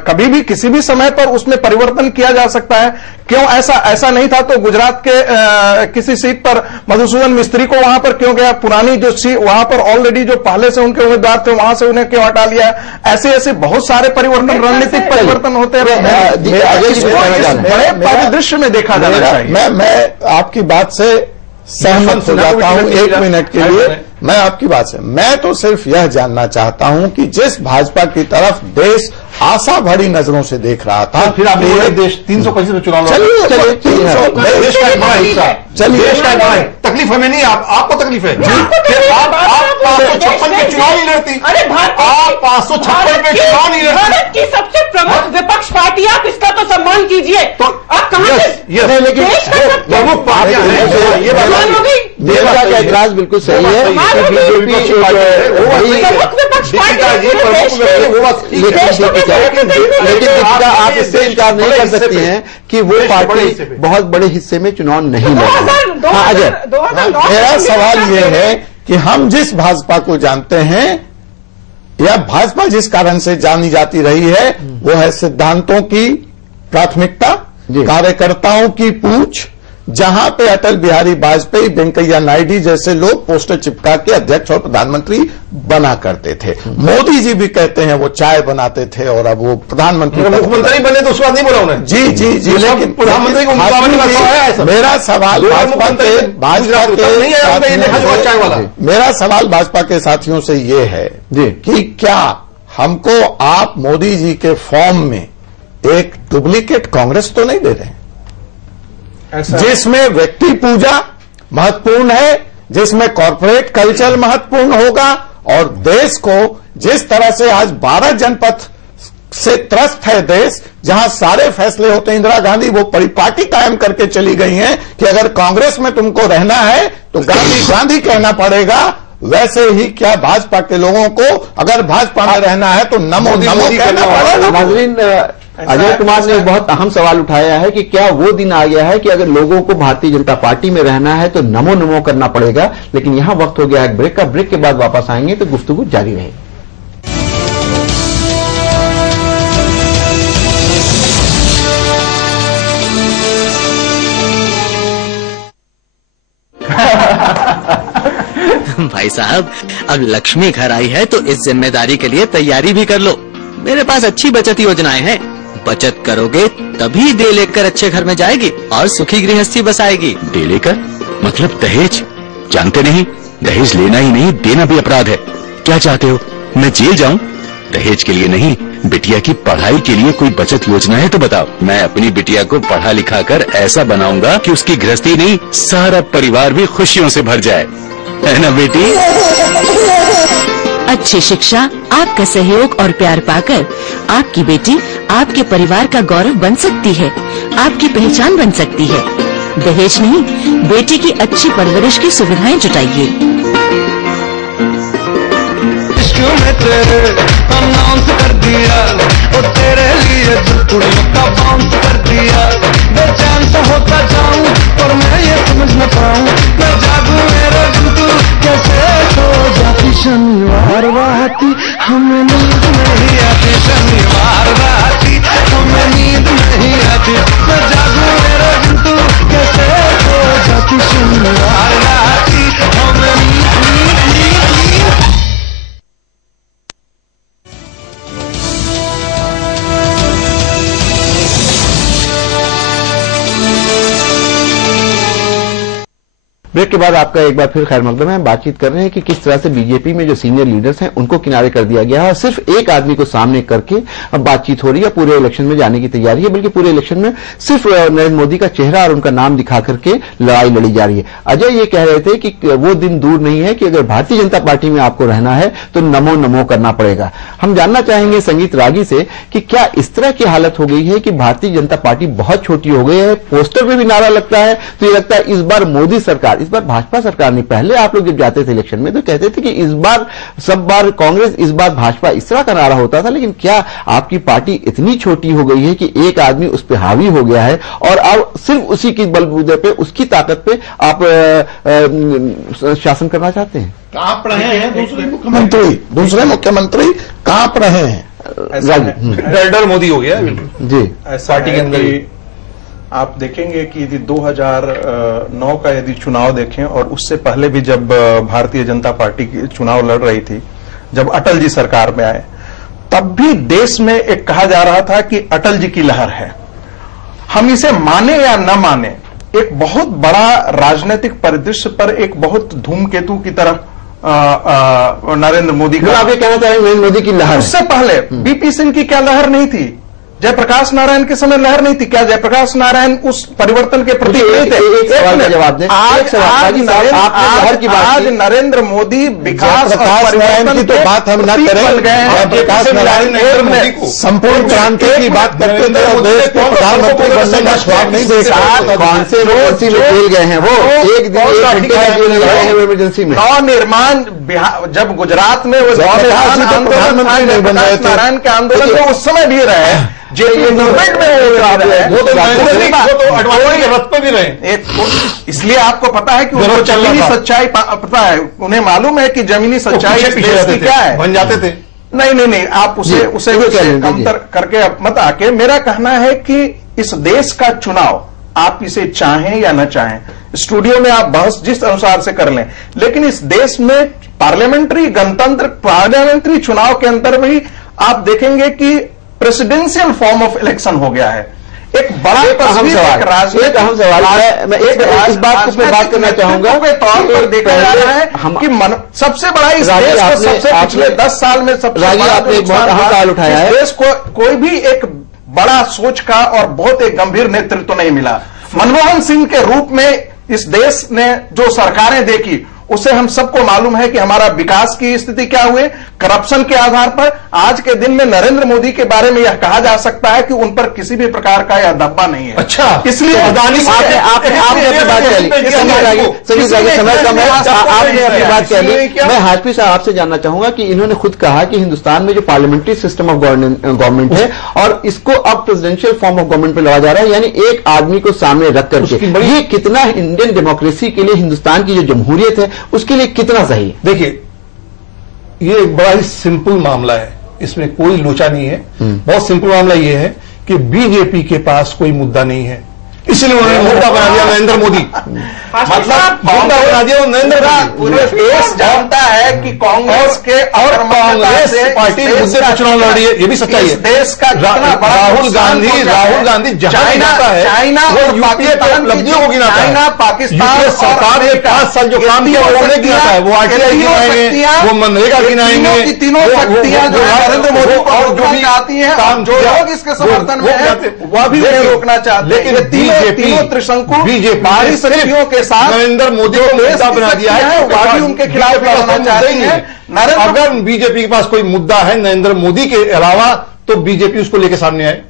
कभी भी किसी भी समय पर उसमें परिवर्तन किया जा सकता है। क्यों ऐसा नहीं था तो गुजरात के किसी सीट पर मधुसूदन मिस्त्री को वहां पर क्यों गया? पुरानी जो सीट वहां पर ऑलरेडी जो पहले से उनके उम्मीदवार थे वहां से उन्हें क्यों हटा लिया? ऐसे बहुत सारे परिवर्तन, रणनीतिक परिवर्तन होते हैं, बड़े परिदृश्य में देखा जाना चाहिए। मैं आपकी बात से सहमत हो जाता हूं 1 मिनट के लिए। मैं आपकी बात से, मैं तो सिर्फ यह जानना चाहता हूं कि जिस भाजपा की तरफ देश आशा भरी नजरों से देख रहा था, फिर आप देश 325 में चुनाव चलिए देश का एक बड़ा हिस्सा, चलिए देश का एक बड़ा तकलीफ हमें नहीं, आपको तकलीफ है। आप 556 के चुनाव नहीं लड़ती, अरे आप 556 में चुनाव नहीं लड़ती। भारत की सबसे प्रमुख विपक्ष पार्टी, आप इसका तो सम्मान कीजिए। तो आप कहां से? लेकिन प्रमुख पार्टियां हैं, ये देश का एतराज बिल्कुल सही है। बीजेपी लेकिन आप इससे इनकार नहीं कर सकती हैं कि वो पार्टी बहुत बड़े हिस्से में चुनाव नहीं लड़ी। अजय, मेरा सवाल ये है कि हम जिस भाजपा को जानते हैं या भाजपा जिस कारण से जानी जाती रही है वो है सिद्धांतों की प्राथमिकता, कार्यकर्ताओं की पूछ, जहां पे अटल बिहारी वाजपेयी, वेंकैया नायडू जैसे लोग पोस्टर चिपका के अध्यक्ष और प्रधानमंत्री बना करते थे। मोदी जी भी कहते हैं वो चाय बनाते थे और अब वो प्रधानमंत्री मुख्यमंत्री बने तो उस बात नहीं बोला उन्हें। जी लेकिन प्रधानमंत्री को मेरा सवाल मेरा सवाल भाजपा के साथियों से ये है कि क्या हमको आप मोदी जी के फॉर्म में एक डुप्लीकेट कांग्रेस तो नहीं दे रहे हैं जिसमें व्यक्ति पूजा महत्वपूर्ण है, जिसमें कॉर्पोरेट कल्चर महत्वपूर्ण होगा और देश को जिस तरह से आज 12 जनपद से त्रस्त है देश, जहां सारे फैसले होते हैं। इंदिरा गांधी वो परिपाटी कायम करके चली गई हैं कि अगर कांग्रेस में तुमको रहना है तो गांधी गांधी कहना पड़ेगा। वैसे ही क्या भाजपा के लोगों को अगर भाजपा में रहना है तो नमो नमो कहना पड़ेगा। अजय कुमार ने एक बहुत अहम सवाल उठाया है कि क्या वो दिन आ गया है कि अगर लोगों को भारतीय जनता पार्टी में रहना है तो नमो नमो करना पड़ेगा। लेकिन यहां वक्त हो गया एक ब्रेक का, ब्रेक के बाद वापस आएंगे तो गुफ्तगू जारी रहेगी। भाई साहब, अब लक्ष्मी घर आई है तो इस जिम्मेदारी के लिए तैयारी भी कर लो। मेरे पास अच्छी बचत योजनाएं हैं। बचत करोगे तभी दे लेकर अच्छे घर में जाएगी और सुखी गृहस्थी बसाएगी। दे लेकर मतलब दहेज? जानते नहीं, दहेज लेना ही नहीं देना भी अपराध है। क्या चाहते हो मैं जेल जाऊं? दहेज के लिए नहीं, बिटिया की पढ़ाई के लिए कोई बचत योजना है तो बताओ। मैं अपनी बिटिया को पढ़ा लिखा कर ऐसा बनाऊंगा कि उसकी गृहस्थी नहीं सारा परिवार भी खुशियों से भर जाए, है ना बेटी? अच्छी शिक्षा, आपका सहयोग और प्यार पाकर आपकी बेटी आपके परिवार का गौरव बन सकती है, आपकी पहचान बन सकती है। दहेज नहीं, बेटी की अच्छी परवरिश की सुविधाएं जुटाइए। सवेरे अनाउंस कर दिया, वो तेरे लिए कुड़ियों का बाउंस कर दिया। बेचैन सा होता जाऊं और मैं ये समझ न पाऊं, मैं जागू मेरे जुटू कैसे सो जाती। शनिवार राती हमें नींद नहीं आती, शनिवार राती हमें नींद नहीं आती, मैं जागू मेरे जुटू कैसे सो जाती। शनिवार राती हमें नींद नींद नींद नींद। ब्रेक के बाद आपका एक बार फिर खैर मकदम है। बातचीत कर रहे हैं कि किस तरह से बीजेपी में जो सीनियर लीडर्स हैं उनको किनारे कर दिया गया है और सिर्फ एक आदमी को सामने करके अब बातचीत हो रही है। पूरे इलेक्शन में जाने की तैयारी है, बल्कि पूरे इलेक्शन में सिर्फ नरेंद्र मोदी का चेहरा और उनका नाम दिखा करके लड़ाई लड़ी जा रही है। अजय ये कह रहे थे कि वो दिन दूर नहीं है कि अगर भारतीय जनता पार्टी में आपको रहना है तो नमो नमो करना पड़ेगा। हम जानना चाहेंगे संगीत रागी से कि क्या इस तरह की हालत हो गई है कि भारतीय जनता पार्टी बहुत छोटी हो गई है। पोस्टर में भी नारा लगता है तो ये लगता है इस बार मोदी सरकार, इस बार भाजपा सरकार नहीं। पहले आप लोग जब जाते थे इलेक्शन में तो कहते थे कि इस बार सब बार कांग्रेस, इस बार भाजपा, इस तरह का नारा होता था। लेकिन क्या आपकी पार्टी इतनी छोटी हो गई है कि एक आदमी उस पर हावी हो गया है और अब सिर्फ उसी की बलबूते पे, उसकी ताकत पे आप शासन करना चाहते हैं? कांप रहे हैं दूसरे मुख्यमंत्री कांप रहे हैं। डर मोदी हो गया जी पार्टी के अंदर। आप देखेंगे कि यदि 2009 का यदि चुनाव देखें और उससे पहले भी जब भारतीय जनता पार्टी की चुनाव लड़ रही थी, जब अटल जी सरकार में आए, तब भी देश में एक कहा जा रहा था कि अटल जी की लहर है। हम इसे माने या न माने, एक बहुत बड़ा राजनीतिक परिदृश्य पर एक बहुत धूमकेतु की तरफ नरेंद्र मोदी का, आप ये कहना चाहेंगे नरेंद्र मोदी की लहर? उससे पहले बीपी सिंह की क्या लहर नहीं थी? जयप्रकाश नारायण के समय लहर नहीं थी क्या? जयप्रकाश नारायण उस परिवर्तन के प्रति एक सवाल का जवाब दें। आज नरेंद्र मोदी विकास और परिवर्तन की तो बात हम न करें, जयप्रकाश नारायण संपूर्ण क्रांति की बात करते थे और देश को प्रधानमंत्री बनने का स्वाद नहीं देखा। कौन से रोड में जेल गए हैं वो? एक दिन इमरजेंसी में नवनिर्माण, जब गुजरात में वो नारायण के आंदोलन में उस समय भी रहे, गवर्नमेंट में वो तो अडवाणी के रथ पे भी रहे। इसलिए आपको पता है कि उनको जमीनी सच्चाई पता है, उन्हें मालूम है कि जमीनी सच्चाई क्या है। बन जाते थे। नहीं, आप उसे कमतर करके मत आके। मेरा कहना है कि इस देश का चुनाव आप इसे चाहें या न चाहें, स्टूडियो में आप बहस जिस अनुसार से कर लें, लेकिन इस देश में पार्लियामेंट्री गणतंत्र, पार्लियामेंट्री चुनाव के अंदर भी आप देखेंगे कि प्रेसिडेंशियल फॉर्म ऑफ इलेक्शन हो गया है। एक बड़ा अहम सवाल है। मैं इस बात को बात करना चाहूंगा के तौर पर देखा जा रहा है कि सबसे बड़ा इस देश को सबसे पिछले 10 साल में सबसे आपने एक बहुत अहम सवाल उठाया है। देश को कोई भी एक बड़ा सोच का और बहुत एक गंभीर नेतृत्व नहीं मिला। मनमोहन सिंह के रूप में इस देश ने जो सरकारें देखी, उसे हम सबको मालूम है कि हमारा विकास की स्थिति क्या हुई। करप्शन के आधार पर आज के दिन में नरेंद्र मोदी के बारे में यह कहा जा सकता है कि उन पर किसी भी प्रकार का यह दब्बा नहीं है। अच्छा, इसलिए आपने बात कह ली, समय कम है, आपने अपनी बात कह ली। मैं हाजपी साहब आपसे जानना चाहूंगा कि इन्होंने खुद कहा कि हिंदुस्तान में जो पार्लियामेंट्री सिस्टम ऑफ गवर्नमेंट है और इसको अब प्रेसिडेंशियल फॉर्म ऑफ गवर्नमेंट पर लगा जा रहा है, यानी एक आदमी को सामने रख करके। ये कितना इंडियन डेमोक्रेसी के लिए, हिंदुस्तान की जो जमहूरियत है उसके लिए कितना सही है? देखिए, ये एक बड़ा ही सिंपल मामला है, इसमें कोई लोचा नहीं है। बहुत सिंपल मामला ये है कि बीजेपी के पास कोई मुद्दा नहीं है, इसलिए उन्होंने मुद्दा बना दिया नरेंद्र मोदी। मतलब मुद्दा बना दिया नरेंद्र मोदी। पूरे देश जानता है कि कांग्रेस के और कांग्रेस पार्टी मुद्दे पर चुनाव लड़ रही है, ये भी सच्चाई है। देश का राहुल गांधी जहां जाता है चाइना वो यूपीए के उपलब्धियों को गिनाता है। चाइना, पाकिस्तान सरकार ने 5 साल जो काम किया वो नहीं गिनाता है। वो आरटीआई गिनाएंगे, वो मनरेगा गिनाएंगे, तीनों शक्तियां जो नरेंद्र मोदी को और जो भी आती हैं, जो लोग इसके समर्थन में है वह भी उन्हें रोकना चाहते हैं। लेकिन तीनों त्रिशंकु बीजेपी शक्तियों के साथ नरेंद्र मोदी को मुद्दा बना दिया है, वह भी उनके खिलाफ लड़ना चाहते हैं। अगर बीजेपी के पास कोई मुद्दा है नरेंद्र मोदी के अलावा तो बीजेपी उसको लेकर सामने आए।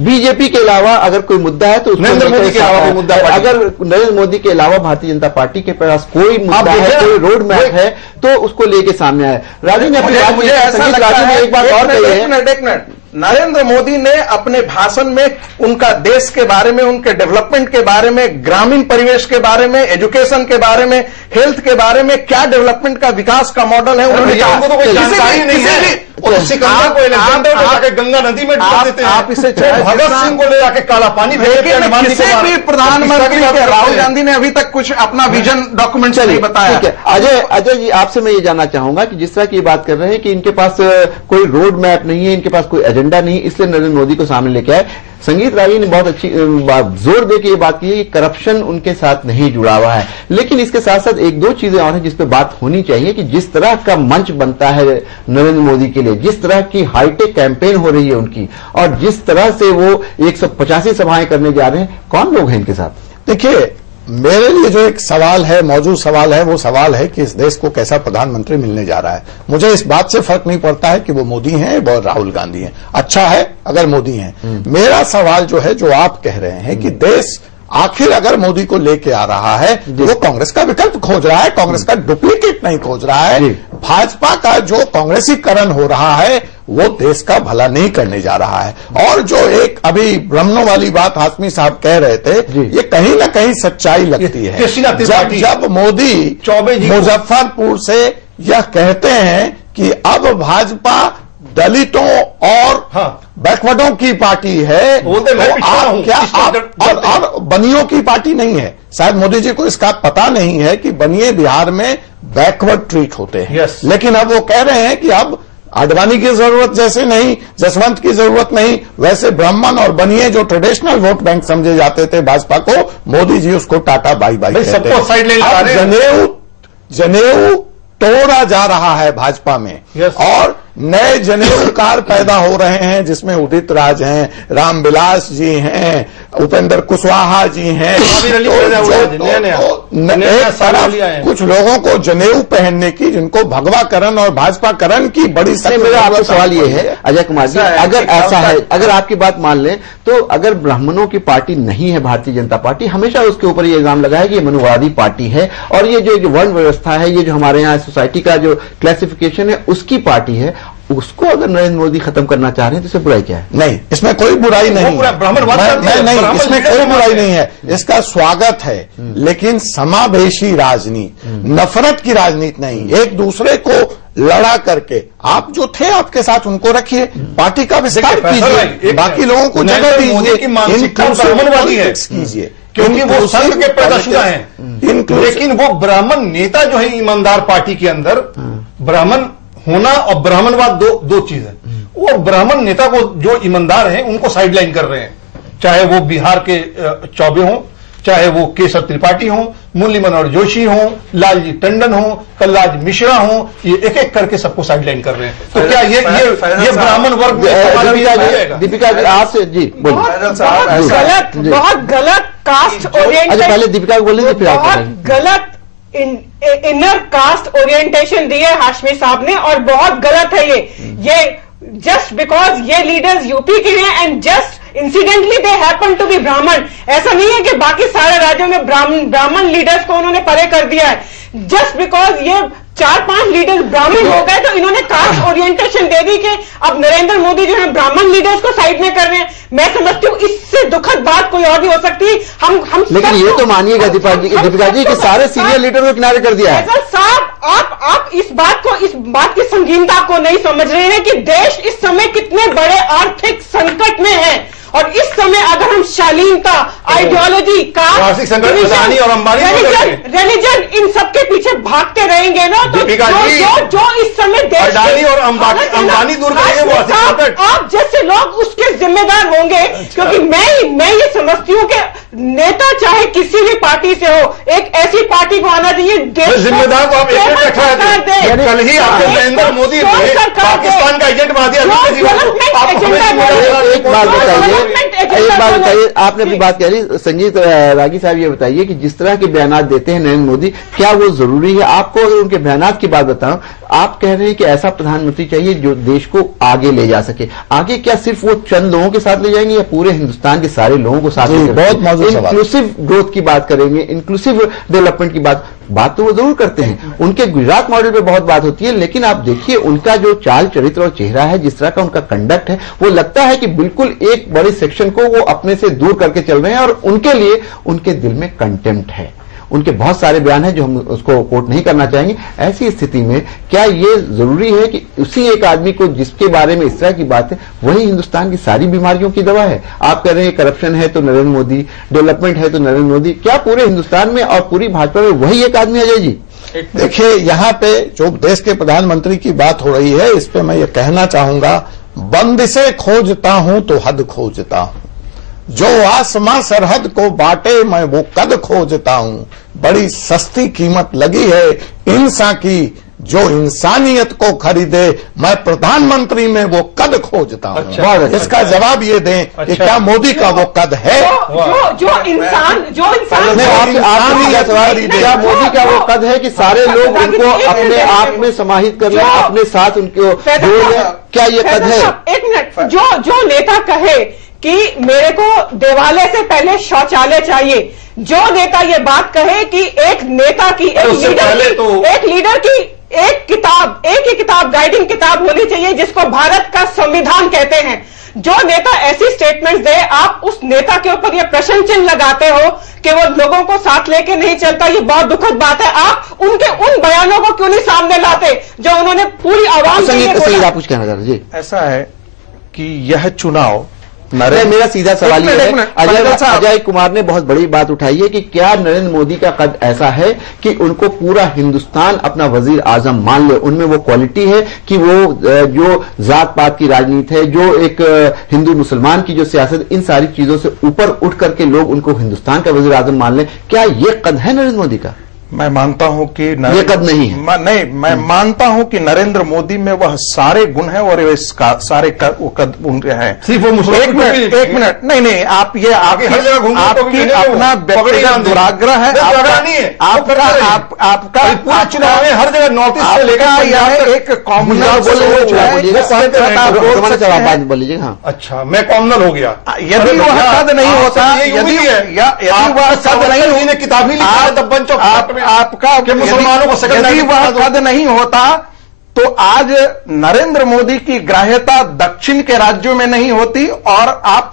बीजेपी के अलावा अगर कोई मुद्दा है तो नरेंद्र मोदी के अलावा कोई मुद्दा है, अगर नरेंद्र मोदी के अलावा भारतीय जनता पार्टी के पास कोई मुद्दा है, कोई रोड मैप है तो उसको लेके सामने आए। राजी ने अपनी मुझे ऐसा लगता है, एक बात और कही है, एक मिनट, नरेंद्र मोदी ने अपने भाषण में उनका देश के बारे में, उनके डेवलपमेंट के बारे में, ग्रामीण परिवेश के बारे में, एजुकेशन के बारे में, हेल्थ के बारे में, क्या डेवलपमेंट का विकास का मॉडल है उन्होंने कहा। उनको तो कोई जानकारी नहीं है। गंगा नदी में डाल देते हैं। आप इसे भगत सिंह को ले जाके काला पानी भेज देते हैं। किसी भी प्रधानमंत्री के राहुल गांधी ने अभी तक कुछ अपना विजन डॉक्यूमेंट नहीं बताया। अजय जी, आपसे मैं ये जानना चाहूंगा कि जिस तरह की बात कर रहे हैं कि इनके पास कोई रोड मैप नहीं है, इनके पास कोई एजेंडा नहीं, इसलिए नरेंद्र मोदी को सामने लेके आए। संगीत राजी ने बहुत अच्छी जोर देकर ये बात की है कि करप्शन उनके साथ नहीं जुड़ा हुआ है, लेकिन इसके साथ साथ एक दो चीजें और हैं जिस पे बात होनी चाहिए कि जिस तरह का मंच बनता है नरेंद्र मोदी के लिए, जिस तरह की हाईटेक कैंपेन हो रही है उनकी, और जिस तरह से वो 185 सभाएं करने जा रहे हैं, कौन लोग हैं इनके साथ? देखिए, मेरे लिए जो एक सवाल है, मौजूद सवाल है, वो सवाल है कि इस देश को कैसा प्रधानमंत्री मिलने जा रहा है। मुझे इस बात से फर्क नहीं पड़ता है कि वो मोदी हैं और राहुल गांधी हैं। अच्छा है अगर मोदी हैं। मेरा सवाल जो है, जो आप कह रहे हैं कि देश आखिर अगर मोदी को लेके आ रहा है तो वो कांग्रेस का विकल्प खोज रहा है, कांग्रेस का डुप्लीकेट नहीं खोज रहा है। भाजपा का जो कांग्रेसीकरण हो रहा है वो देश का भला नहीं करने जा रहा है। और जो एक अभी ब्राह्मणों वाली बात हाशमी साहब कह रहे थे, ये कहीं ना कहीं सच्चाई लगती है। जब मोदी मुजफ्फरपुर से यह कहते हैं कि अब भाजपा दलितों और बैकवर्डों की पार्टी है, तो आप क्या और बनियों की पार्टी नहीं है। शायद मोदी जी को इसका पता नहीं है कि बनिए बिहार में बैकवर्ड ट्रीट होते हैं। लेकिन अब वो कह रहे हैं कि अब आडवाणी की जरूरत जैसे नहीं, जसवंत की जरूरत नहीं, वैसे ब्राह्मण और बनिए जो ट्रेडिशनल वोट बैंक समझे जाते थे भाजपा को, मोदी जी उसको टाटा बाई बाई कहते हैं। जनेऊ तोड़ा जा रहा है भाजपा में, और नए जनेऊकार पैदा हो रहे हैं जिसमें उदित राज हैं, रामविलास जी हैं, उपेंद्र कुशवाहा जी हैं। कुछ लोगों को जनेऊ पहनने की, जिनको भगवाकरण और भाजपाकरण की बड़ी मेरा आपका सवाल ये है अजय कुमार जी, अगर ऐसा है, अगर आपकी बात मान लें तो अगर ब्राह्मणों की पार्टी नहीं है भारतीय जनता पार्टी, हमेशा उसके ऊपर ये इल्जाम लगा है कि ये मनुवादी पार्टी है, और ये जो वर्ण व्यवस्था है, ये जो हमारे यहाँ सोसाइटी का जो क्लासिफिकेशन है उसकी पार्टी है, उसको अगर नरेंद्र मोदी खत्म करना चाह रहे हैं तो इसमें बुराई क्या है? नहीं, इसमें कोई बुराई नहीं है, नहीं, इसमें कोई बुराई नहीं है, इसका स्वागत है। लेकिन समावेशी राजनीति, नफरत की राजनीति नहीं, एक दूसरे को लड़ा करके, आप जो थे आपके साथ उनको रखिए, पार्टी का विस्तार कीजिए, बाकी लोगों को जगह दीजिए, कीजिए, क्योंकि वो संघ के पैदाशुदा हैं। लेकिन वो ब्राह्मण नेता जो है ईमानदार पार्टी के अंदर, ब्राह्मण होना और ब्राह्मणवाद दो चीज है। वो ब्राह्मण नेता को जो ईमानदार हैं उनको साइडलाइन कर रहे हैं, चाहे वो बिहार के चौबे हों, चाहे वो केसर त्रिपाठी हों, मुरली मनोहर जोशी हों, लालजी टंडन हों, कलराज मिश्रा हों, ये एक एक करके सबको साइडलाइन कर रहे हैं। तो क्या ये ब्राह्मण वर्ग दीपिका जी आपसे जी बोलिए। बहुत गलत कास्ट ओरिएंटेड, पहले दीपिका बोलिए, बहुत गलत इनर कास्ट ओरिएंटेशन दी है हाशमी साहब ने, और बहुत गलत है ये जस्ट बिकॉज ये लीडर्स यूपी के हैं and just incidentally they happen to be Brahmin. ऐसा नहीं है कि बाकी सारे राज्यों में ब्राह्मण लीडर्स को उन्होंने परे कर दिया है। जस्ट बिकॉज ये 4-5 लीडर्स ब्राह्मण हो गए तो इन्होंने कास्ट ओरिएंटेशन दे दी कि अब नरेंद्र मोदी जो है ब्राह्मण लीडर्स को साइड में कर रहे हैं। मैं समझती हूँ इससे दुखद बात कोई और भी हो सकती है। हम लेकिन ये तो मानिएगा दीपिका जी कि सारे सीनियर लीडर को किनारे कर दिया है। साहब आप इस बात की संगीनता को नहीं समझ रहे हैं कि देश इस समय कितने बड़े आर्थिक संकट में है, और इस समय अगर हम शालीनता, आइडियोलॉजी का, रिलीजन इन सबके पीछे भागते रहेंगे ना, तो जो इस समय देश और अंबानी दूर करेंगे, आप जैसे लोग उसके जिम्मेदार होंगे। क्योंकि मैं ये समझती हूँ कि नेता चाहे किसी भी पार्टी से हो, एक ऐसी पार्टी को आना चाहिए देश जिम्मेदार को आप कल ही आपके नरेंद्र मोदी पाकिस्तान का एजेंट बना दिया। एक बात बताइए, एक बात बताइए, आपने अपनी बात कह रही, संजीत रागी साहब ये बताइए कि जिस तरह के बयान देते हैं नरेंद्र मोदी, क्या वो जरूरी है? आपको अगर उनके बयान की बात बताऊं, आप कह रहे हैं कि ऐसा प्रधानमंत्री चाहिए जो देश को आगे ले जा सके। आगे क्या सिर्फ वो चंद लोगों के साथ ले जाएंगे या पूरे हिंदुस्तान के सारे लोगों को साथ ले? बहुत मौजूद सवाल। इंक्लूसिव ग्रोथ की बात करेंगे, इंक्लूसिव डेवलपमेंट की बात तो वो जरूर करते हैं। उनके गुजरात मॉडल पे बहुत बात होती है, लेकिन आप देखिए उनका जो चाल चरित्र और चेहरा है, जिस तरह का उनका कंडक्ट है, वो लगता है कि बिल्कुल एक बड़े सेक्शन को वो अपने से दूर करके चल रहे हैं और उनके लिए उनके दिल में कंटेम्प्ट है। उनके बहुत सारे बयान हैं जो हम उसको कोट नहीं करना चाहेंगे। ऐसी स्थिति में क्या ये जरूरी है कि उसी एक आदमी को जिसके बारे में इस तरह की बात है वही हिंदुस्तान की सारी बीमारियों की दवा है? आप कह रहे हैं करप्शन है तो नरेंद्र मोदी, डेवलपमेंट है तो नरेंद्र मोदी, क्या पूरे हिंदुस्तान में और पूरी भाजपा में वही एक आदमी अजय जी? देखिए, यहाँ पे जो देश के प्रधानमंत्री की बात हो रही है, इस पे मैं ये कहना चाहूंगा, बंदिशें खोजता हूं तो हद खोजता हूं, जो आसमां सरहद को बांटे मैं वो कद खोजता हूं, बड़ी सस्ती कीमत लगी है इंसान की, जो इंसानियत को खरीदे मैं प्रधानमंत्री में वो कद खोजता हूं। अच्छा, इसका जवाब ये दें कि क्या मोदी का वो कद है? जो इंसान क्या मोदी का वो कद है कि सारे लोग उनको अपने आप में समाहित कर लें, अपने साथ उनको जोड़ लें? क्या ये कद है? एक मिनट, जो नेता कहे कि मेरे को देवालय से पहले शौचालय चाहिए, जो नेता ये बात कहे कि एक नेता की, एक लीडर की एक ही किताब गाइडिंग किताब होनी चाहिए जिसको भारत का संविधान कहते हैं, जो नेता ऐसी स्टेटमेंट्स दे, आप उस नेता के ऊपर ये प्रश्न चिन्ह लगाते हो कि वो लोगों को साथ लेके नहीं चलता, ये बहुत दुखद बात है। आप उनके उन बयानों को क्यों नहीं सामने लाते जो उन्होंने पूरी आवाम के लिए बोला? आप कुछ कहना चाह रहे जी? ऐसा है कि यह चुनाव, मेरा सीधा सवाल ये है, अजय कुमार ने बहुत बड़ी बात उठाई है कि क्या नरेंद्र मोदी का कद ऐसा है कि उनको पूरा हिंदुस्तान अपना वजीर आजम मान ले? उनमें वो क्वालिटी है कि वो जो जात पात की राजनीति है, जो एक हिंदू मुसलमान की जो सियासत, इन सारी चीजों से ऊपर उठ करके लोग उनको हिंदुस्तान का वजीर आजम मान ले, क्या ये कद है नरेंद्र मोदी का? मैं मानता हूं कि ये कद नहीं है। नहीं, मैं मानता हूं कि नरेंद्र मोदी में वह सारे गुण हैं और सारे कद उनके हैं। सिर्फ वो एक मिनट, नहीं, आप ये आपकी अपना व्यक्तिगत दुराग्रह है, आपका चुनाव में हर जगह नॉर्थ ईस्ट से लेकर यह एक कॉमनल बोलिए। हाँ, अच्छा, मैं कॉमनल हो गया। यदि वह कद नहीं होता, यदि वह कद नहीं, किताब ही लिखा आपका मुसलमानों को यदि वह कद नहीं होता तो आज नरेंद्र मोदी की ग्राह्यता दक्षिण के राज्यों में नहीं होती और आप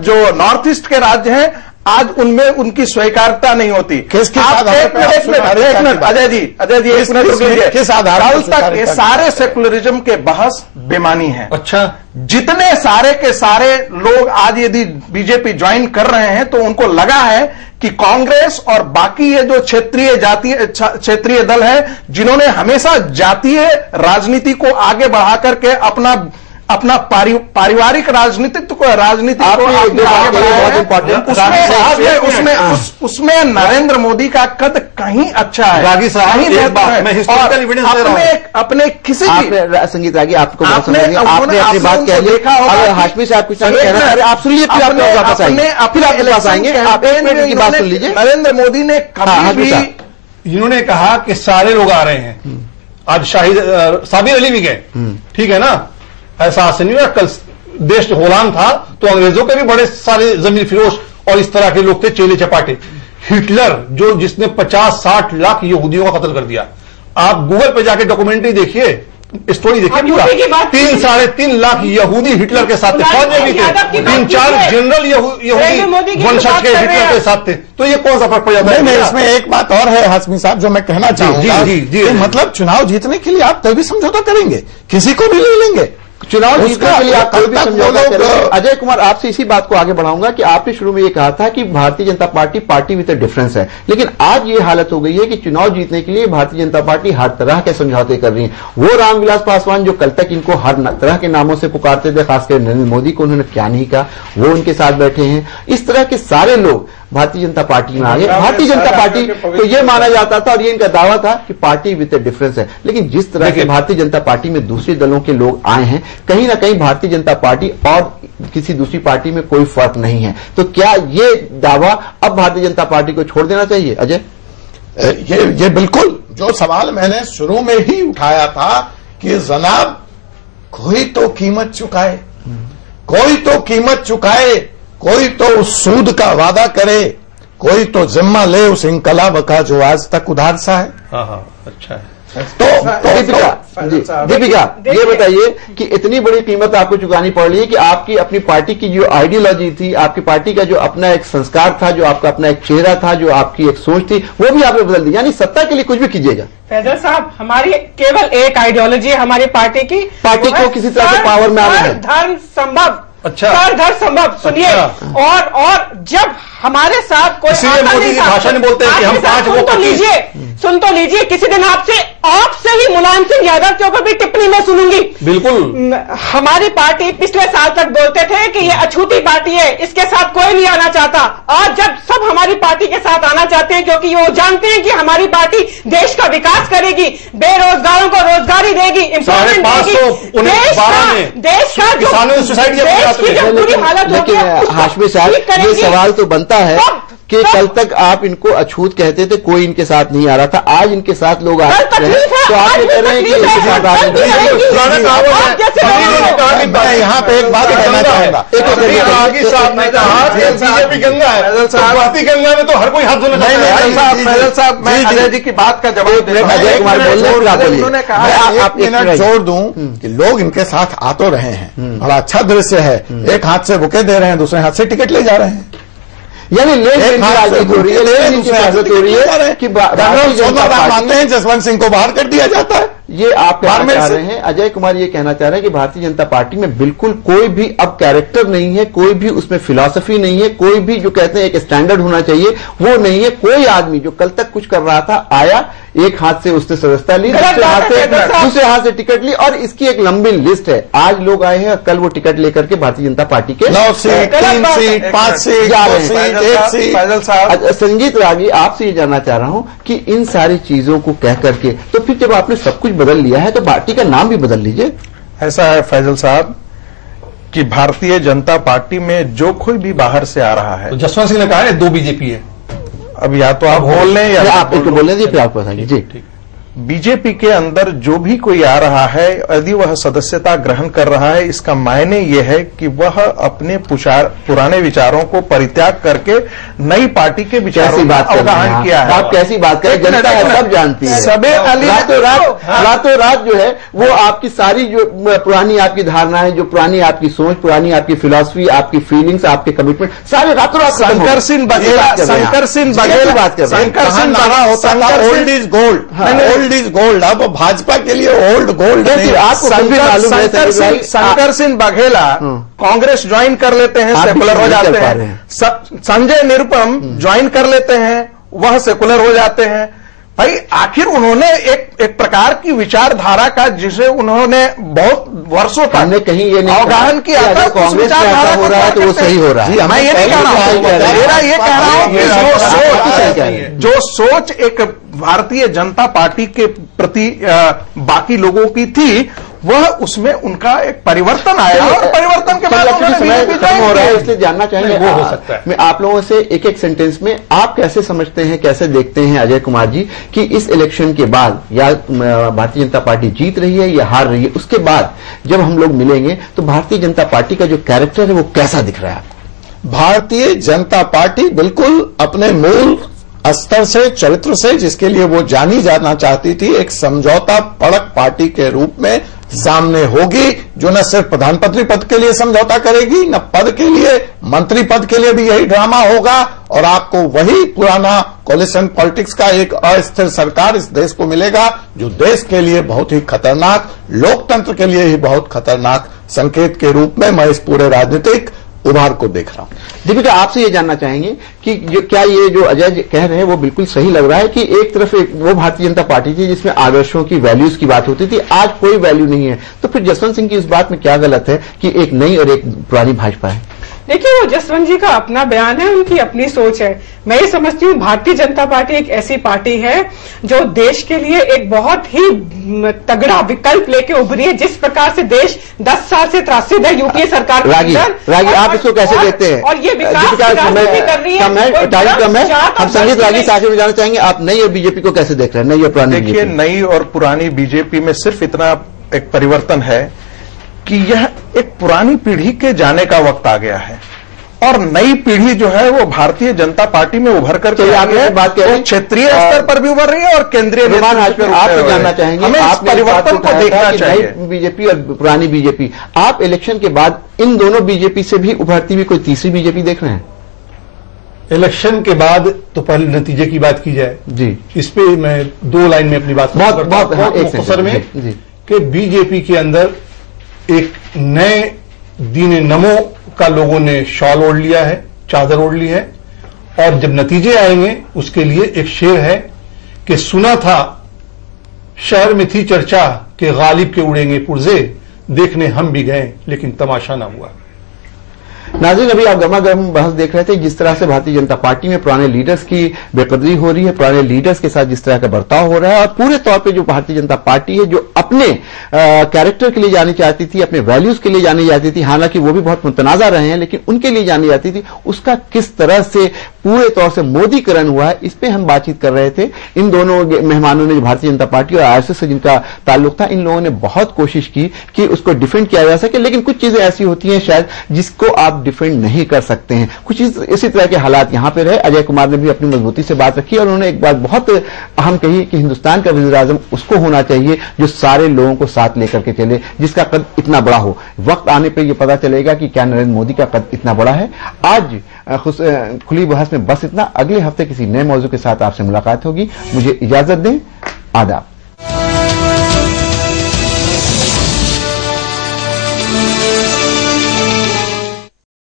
जो नॉर्थ ईस्ट के राज्य हैं आज उनमें उनकी स्वीकार्यता नहीं होती। किस मिनट अजय जी एक मिनट, किस आधार तक ये सारे सेकुलरिज्म के बहस बेमानी है। अच्छा, जितने सारे के सारे लोग आज यदि बीजेपी ज्वाइन कर रहे हैं तो उनको लगा है कि कांग्रेस और बाकी ये जो क्षेत्रीय दल है, जिन्होंने हमेशा जातीय राजनीति को आगे बढ़ा करके अपना पारिवारिक राजनीति को आगे बढ़ाया, उसमें नरेंद्र मोदी का कद कहीं अच्छा है। रागी साहब, अपने किसी संगीत रागी, आपको आपने अपनी बात कह ली, अगर हाशमी साहब कुछ कहना, आप सुनिए, फिर आप वापस आएंगे, फिर आपके पास आएंगे, आप एक मिनट की बात सुन लीजिए। नरेंद्र मोदी ने कभी भी, इन्होंने कहा कि सारे लोग आ रहे हैं, आज शाहिद साबिर अली भी गए, ठीक है ना? ऐसा नहीं हुआ, कल देश गुलाम था तो अंग्रेजों के भी बड़े सारे जमीर फिरोश और इस तरह के लोग थे, चेले चपाटे। हिटलर जिसने 50-60 लाख यहूदियों का कत्ल कर दिया, आप गूगल पे जाके डोक्यूमेंट्री देखिए, स्टोरी देखिए, 3-3.5 लाख यहूदी हिटलर के साथ थे, फौज में भी थे, 3-4 जनरल यहूदी वंशज के हिटलर के साथ थे। तो ये कौन सा फर्क पड़ जाता है? नहीं, इसमें एक बात और है हाशमी साहब जो मैं कहना चाहूंगा, मतलब चुनाव जीतने के लिए आप तभी समझौता करेंगे, किसी को भी ले लेंगे। चुनाव जीतने के लिए आप कोई भी समझौता करेंगे। अजय कुमार, आपसे इसी बात को आगे बढ़ाऊंगा कि आपने शुरू में ये कहा था कि Bharatiya Janata party with a difference है, लेकिन आज ये हालत हो गई है कि चुनाव जीतने के लिए भारतीय जनता पार्टी हर तरह के समझौते कर रही है। वो रामविलास पासवान जो कल तक इनको हर तरह के नामों से पुकारते थे, खासकर नरेंद्र मोदी को उन्होंने क्या नहीं कहा, वो उनके साथ बैठे हैं। इस तरह के सारे लोग भारतीय जनता पार्टी में आ गए। भारतीय जनता पार्टी तो ये माना जाता था और ये इनका दावा था कि पार्टी विद ए डिफरेंस है, लेकिन जिस तरह से भारतीय जनता पार्टी में दूसरे दलों के लोग आए हैं, कहीं ना कहीं भारतीय जनता पार्टी और किसी दूसरी पार्टी में कोई फर्क नहीं है। तो क्या ये दावा अब भारतीय जनता पार्टी को छोड़ देना चाहिए? अजय, ये बिल्कुल जो सवाल मैंने शुरू में ही उठाया था कि जनाब कोई तो कीमत चुकाए, कोई तो कीमत चुकाए, कोई तो उस सूद का वादा करे, कोई तो जिम्मा ले उस इंकलाब का जो आज तक उधार सा है। हाँ, अच्छा है। तो दीपिका ये बताइए कि इतनी बड़ी कीमत आपको चुकानी पड़ रही है कि आपकी अपनी पार्टी की जो आइडियोलॉजी थी, आपकी पार्टी का जो अपना एक संस्कार था, जो आपका अपना एक चेहरा था, जो आपकी एक सोच थी, वो भी आपने बदल दी। यानी सत्ता के लिए कुछ भी कीजिएगा। फैजल साहब, हमारी केवल एक आइडियोलॉजी है हमारी पार्टी की, पार्टी को किसी तरह से पावर में आना है, धर्म संभव। अच्छा, धर्म संभव सुनिए। अच्छा। और जब हमारे साथ कोई मोदी जी भाषण में बोलते हैं कि हम 5 सुन तो लीजिए, किसी दिन आपसे ही मुलायम सिंह यादव के ऊपर भी टिप्पणी में सुनूंगी। बिल्कुल। हमारी पार्टी पिछले साल तक बोलते थे कि ये अछूती पार्टी है, इसके साथ कोई नहीं आना चाहता। आज जब सब हमारी पार्टी के साथ आना चाहते हैं क्योंकि वो जानते हैं कि हमारी पार्टी देश का विकास करेगी, बेरोजगारों को रोजगारी देगी, एम्प्लॉयमेंट देगी, देश का जो बुरी हालत होगी। हाशमी साहब, ये सवाल तो बनता है कि कल तक आप इनको अछूत कहते थे, कोई इनके साथ नहीं आ रहा था, आज इनके साथ लोग आ रहे हैं, तो आप ये कह रहे हैं कि इनके साथ आ रहे हैं। मैं यहाँ पे एक बात कहना चाहूंगा, बीजेपी गंगा है, भारतीय गंगा में तो हर कोई हाथ धोना चाहता है। फैजल साहब, मैं अजय जी की बात का जवाब अजय कुमार बोलने आप एक मिनट जोड़ दूं कि लोग इनके साथ आ तो रहे हैं, बड़ा अच्छा दृश्य है, एक हाथ से बुके दे रहे हैं, दूसरे हाथ से टिकट ले जा रहे हैं। यानी राजनीति हो रही है कि मानते हैं जसवंत सिंह को बाहर कर दिया जाता है। ये आप कहना चाह रहे हैं, अजय कुमार ये कहना चाह रहे हैं कि भारतीय जनता पार्टी में बिल्कुल कोई भी अब कैरेक्टर नहीं है, कोई भी उसमें फिलॉसफी नहीं है, कोई भी जो कहते हैं एक स्टैंडर्ड होना चाहिए वो नहीं है। कोई आदमी जो कल तक कुछ कर रहा था आया, एक हाथ से उसने सदस्यता ली, दूसरे हाथ से टिकट ली, और इसकी एक लंबी लिस्ट है। आज लोग आए हैं, कल वो टिकट लेकर के भारतीय जनता पार्टी के 9 सीट, 3 सीट, 5 सीट जा रहे हैं। संजीत रागी, आपसे ये जानना चाह रहा हूं कि इन सारी चीजों को कह करके तो फिर जब आपने सब कुछ बदल लिया है तो पार्टी का नाम भी बदल लीजिए। ऐसा है फैजल साहब कि भारतीय जनता पार्टी में जो कोई भी बाहर से आ रहा है, तो जसवंत सिंह ने कहा है 2 बीजेपी है। अब या तो आप बोल लें या आप एक बोल लें, फिर आपको बताइए। जी, बीजेपी के अंदर जो भी कोई आ रहा है, यदि वह सदस्यता ग्रहण कर रहा है, इसका मायने यह है कि वह अपने पुराने विचारों को परित्याग करके नई पार्टी के विचारों का अवगाहन किया है। आप कैसी बात करें, जनता सब जानती है। सबे रातों रात जो है वो आपकी सारी जो पुरानी आपकी धारणाएं, जो पुरानी आपकी सोच, पुरानी आपकी फिलॉसफी, आपकी फीलिंग्स, आपके कमिटमेंट, सारे रातों रात शंकर सिंह बघेला बात कर रहे हैं। Old is gold, old is gold. अब भाजपा के लिए ओल्ड गोल्ड नहीं। आपको शंकर सिंह बघेला कांग्रेस ज्वाइन कर लेते हैं, सेकुलर हो जाते हैं। संजय निरुपम ज्वाइन कर लेते हैं, वह सेकुलर हो जाते हैं। भाई आखिर उन्होंने एक प्रकार की विचारधारा का, जिसे उन्होंने बहुत वर्षों तक कहीं ये नहीं अवगाहन किया था, कांग्रेस हो रहा है तो वो सही हो रहा है। मैं ये नहीं कह रहा हूं, मेरा ये कह रहा हूं कि जो सोच एक भारतीय जनता पार्टी के प्रति बाकी लोगों की थी, वह उसमें उनका एक परिवर्तन आया और परिवर्तन के बाद समय खत्म हो रहा है, इसलिए जानना चाहेंगे वो हो सकता है। मैं आप लोगों से एक एक सेंटेंस में आप कैसे समझते हैं, कैसे देखते हैं अजय कुमार जी कि इस इलेक्शन के बाद या भारतीय जनता पार्टी जीत रही है या हार रही है, उसके बाद जब हम लोग मिलेंगे तो भारतीय जनता पार्टी का जो कैरेक्टर है वो कैसा दिख रहा है आपको? भारतीय जनता पार्टी बिल्कुल अपने मूल स्तर से, चरित्र से, जिसके लिए वो जानी जाना चाहती थी, एक समझौता पड़क पार्टी के रूप में सामने होगी, जो न सिर्फ प्रधानमंत्री पद के लिए समझौता करेगी, न पद के लिए, मंत्री पद के लिए भी यही ड्रामा होगा, और आपको वही पुराना कोलिशन पॉलिटिक्स का एक अस्थिर सरकार इस देश को मिलेगा, जो देश के लिए बहुत ही खतरनाक, लोकतंत्र के लिए ही बहुत खतरनाक संकेत के रूप में मैं इस पूरे राजनीतिक उभार को देख रहा हूं। दीपिका, आपसे ये जानना चाहेंगे कि क्या ये जो अजय कह रहे हैं वो बिल्कुल सही लग रहा है कि एक तरफ वो भारतीय जनता पार्टी थी जिसमें आदर्शों की, वैल्यूज की बात होती थी, आज कोई वैल्यू नहीं है, तो फिर जसवंत सिंह की इस बात में क्या गलत है कि एक नई और एक पुरानी भाजपा है? देखिए, वो जसवंत जी का अपना बयान है, उनकी अपनी सोच है। मैं ये समझती हूँ भारतीय जनता पार्टी एक ऐसी पार्टी है जो देश के लिए एक बहुत ही तगड़ा विकल्प लेके उभरी है। जिस प्रकार से देश 10 साल से त्रासित है यूपीए सरकार के रागी, आप इसको कैसे देखते हैं? और ये विकास कर रही है। हम संगीत रागी से आखिर में जानना चाहेंगे, आप नई और बीजेपी को कैसे देख रहे हैं? नई और पुरानी? देखिए, नई और पुरानी बीजेपी में सिर्फ इतना एक परिवर्तन है कि यह एक पुरानी पीढ़ी के जाने का वक्त आ गया है और नई पीढ़ी जो है वो भारतीय जनता पार्टी में उभर करके आ गई है। बात कह रहे हैं क्षेत्रीय स्तर पर भी उभर रही है और केंद्रीय नेतृत्व पर आप जानना चाहेंगे, हमें इस परिवर्तन को देखना चाहिए। बीजेपी और पुरानी बीजेपी, आप इलेक्शन के बाद इन दोनों बीजेपी से भी उभरती हुई कोई तीसरी बीजेपी देख रहे हैं? इलेक्शन के बाद तो पहले नतीजे की बात की जाए जी, इस पे मैं 2 लाइन में अपनी बात बहुत मुख्तसर में कि बीजेपी के अंदर एक नए दीन नमो का लोगों ने शॉल ओढ़ लिया है, चादर ओढ़ ली है, और जब नतीजे आएंगे उसके लिए एक शेर है कि सुना था शहर में थी चर्चा कि गालिब के उड़ेंगे पुर्जे, देखने हम भी गए लेकिन तमाशा ना हुआ। नाज़रीन, अभी आप गर्मा-गर्म बहस देख रहे थे, जिस तरह से भारतीय जनता पार्टी में पुराने लीडर्स की बेकदरी हो रही है, पुराने लीडर्स के साथ जिस तरह का बर्ताव हो रहा है, और पूरे तौर पे जो भारतीय जनता पार्टी है जो अपने कैरेक्टर के लिए जानी चाहती थी, अपने वैल्यूज के लिए जानी जाती थी, हालांकि वो भी बहुत मुतनाज़ा रहे हैं, लेकिन उनके लिए जानी जाती थी, उसका किस तरह से पूरे तौर से मोदीकरण हुआ है, इस पर हम बातचीत कर रहे थे। इन दोनों मेहमानों ने, जो भारतीय जनता पार्टी और आरएसएस से जिनका ताल्लुक था, इन लोगों ने बहुत कोशिश की कि उसको डिफेंड किया जा सके, लेकिन कुछ चीजें ऐसी होती हैं शायद जिसको आप डिफेंड नहीं कर सकते हैं। कुछ इसी तरह के हालात यहां पे रहे। अजय कुमार ने भी अपनी मजबूती से बात रखी और उन्होंने एक बात बहुत अहम कही कि हिंदुस्तान का वज़ीर आज़म उसको होना चाहिए जो सारे लोगों को साथ लेकर के चले, जिसका कद इतना बड़ा हो। वक्त आने पर यह पता चलेगा कि क्या नरेंद्र मोदी का कद इतना बड़ा है। आज खुली बहस में बस इतना। अगले हफ्ते किसी नए मौजू के साथ आपसे मुलाकात होगी। मुझे इजाजत दें। आदाब।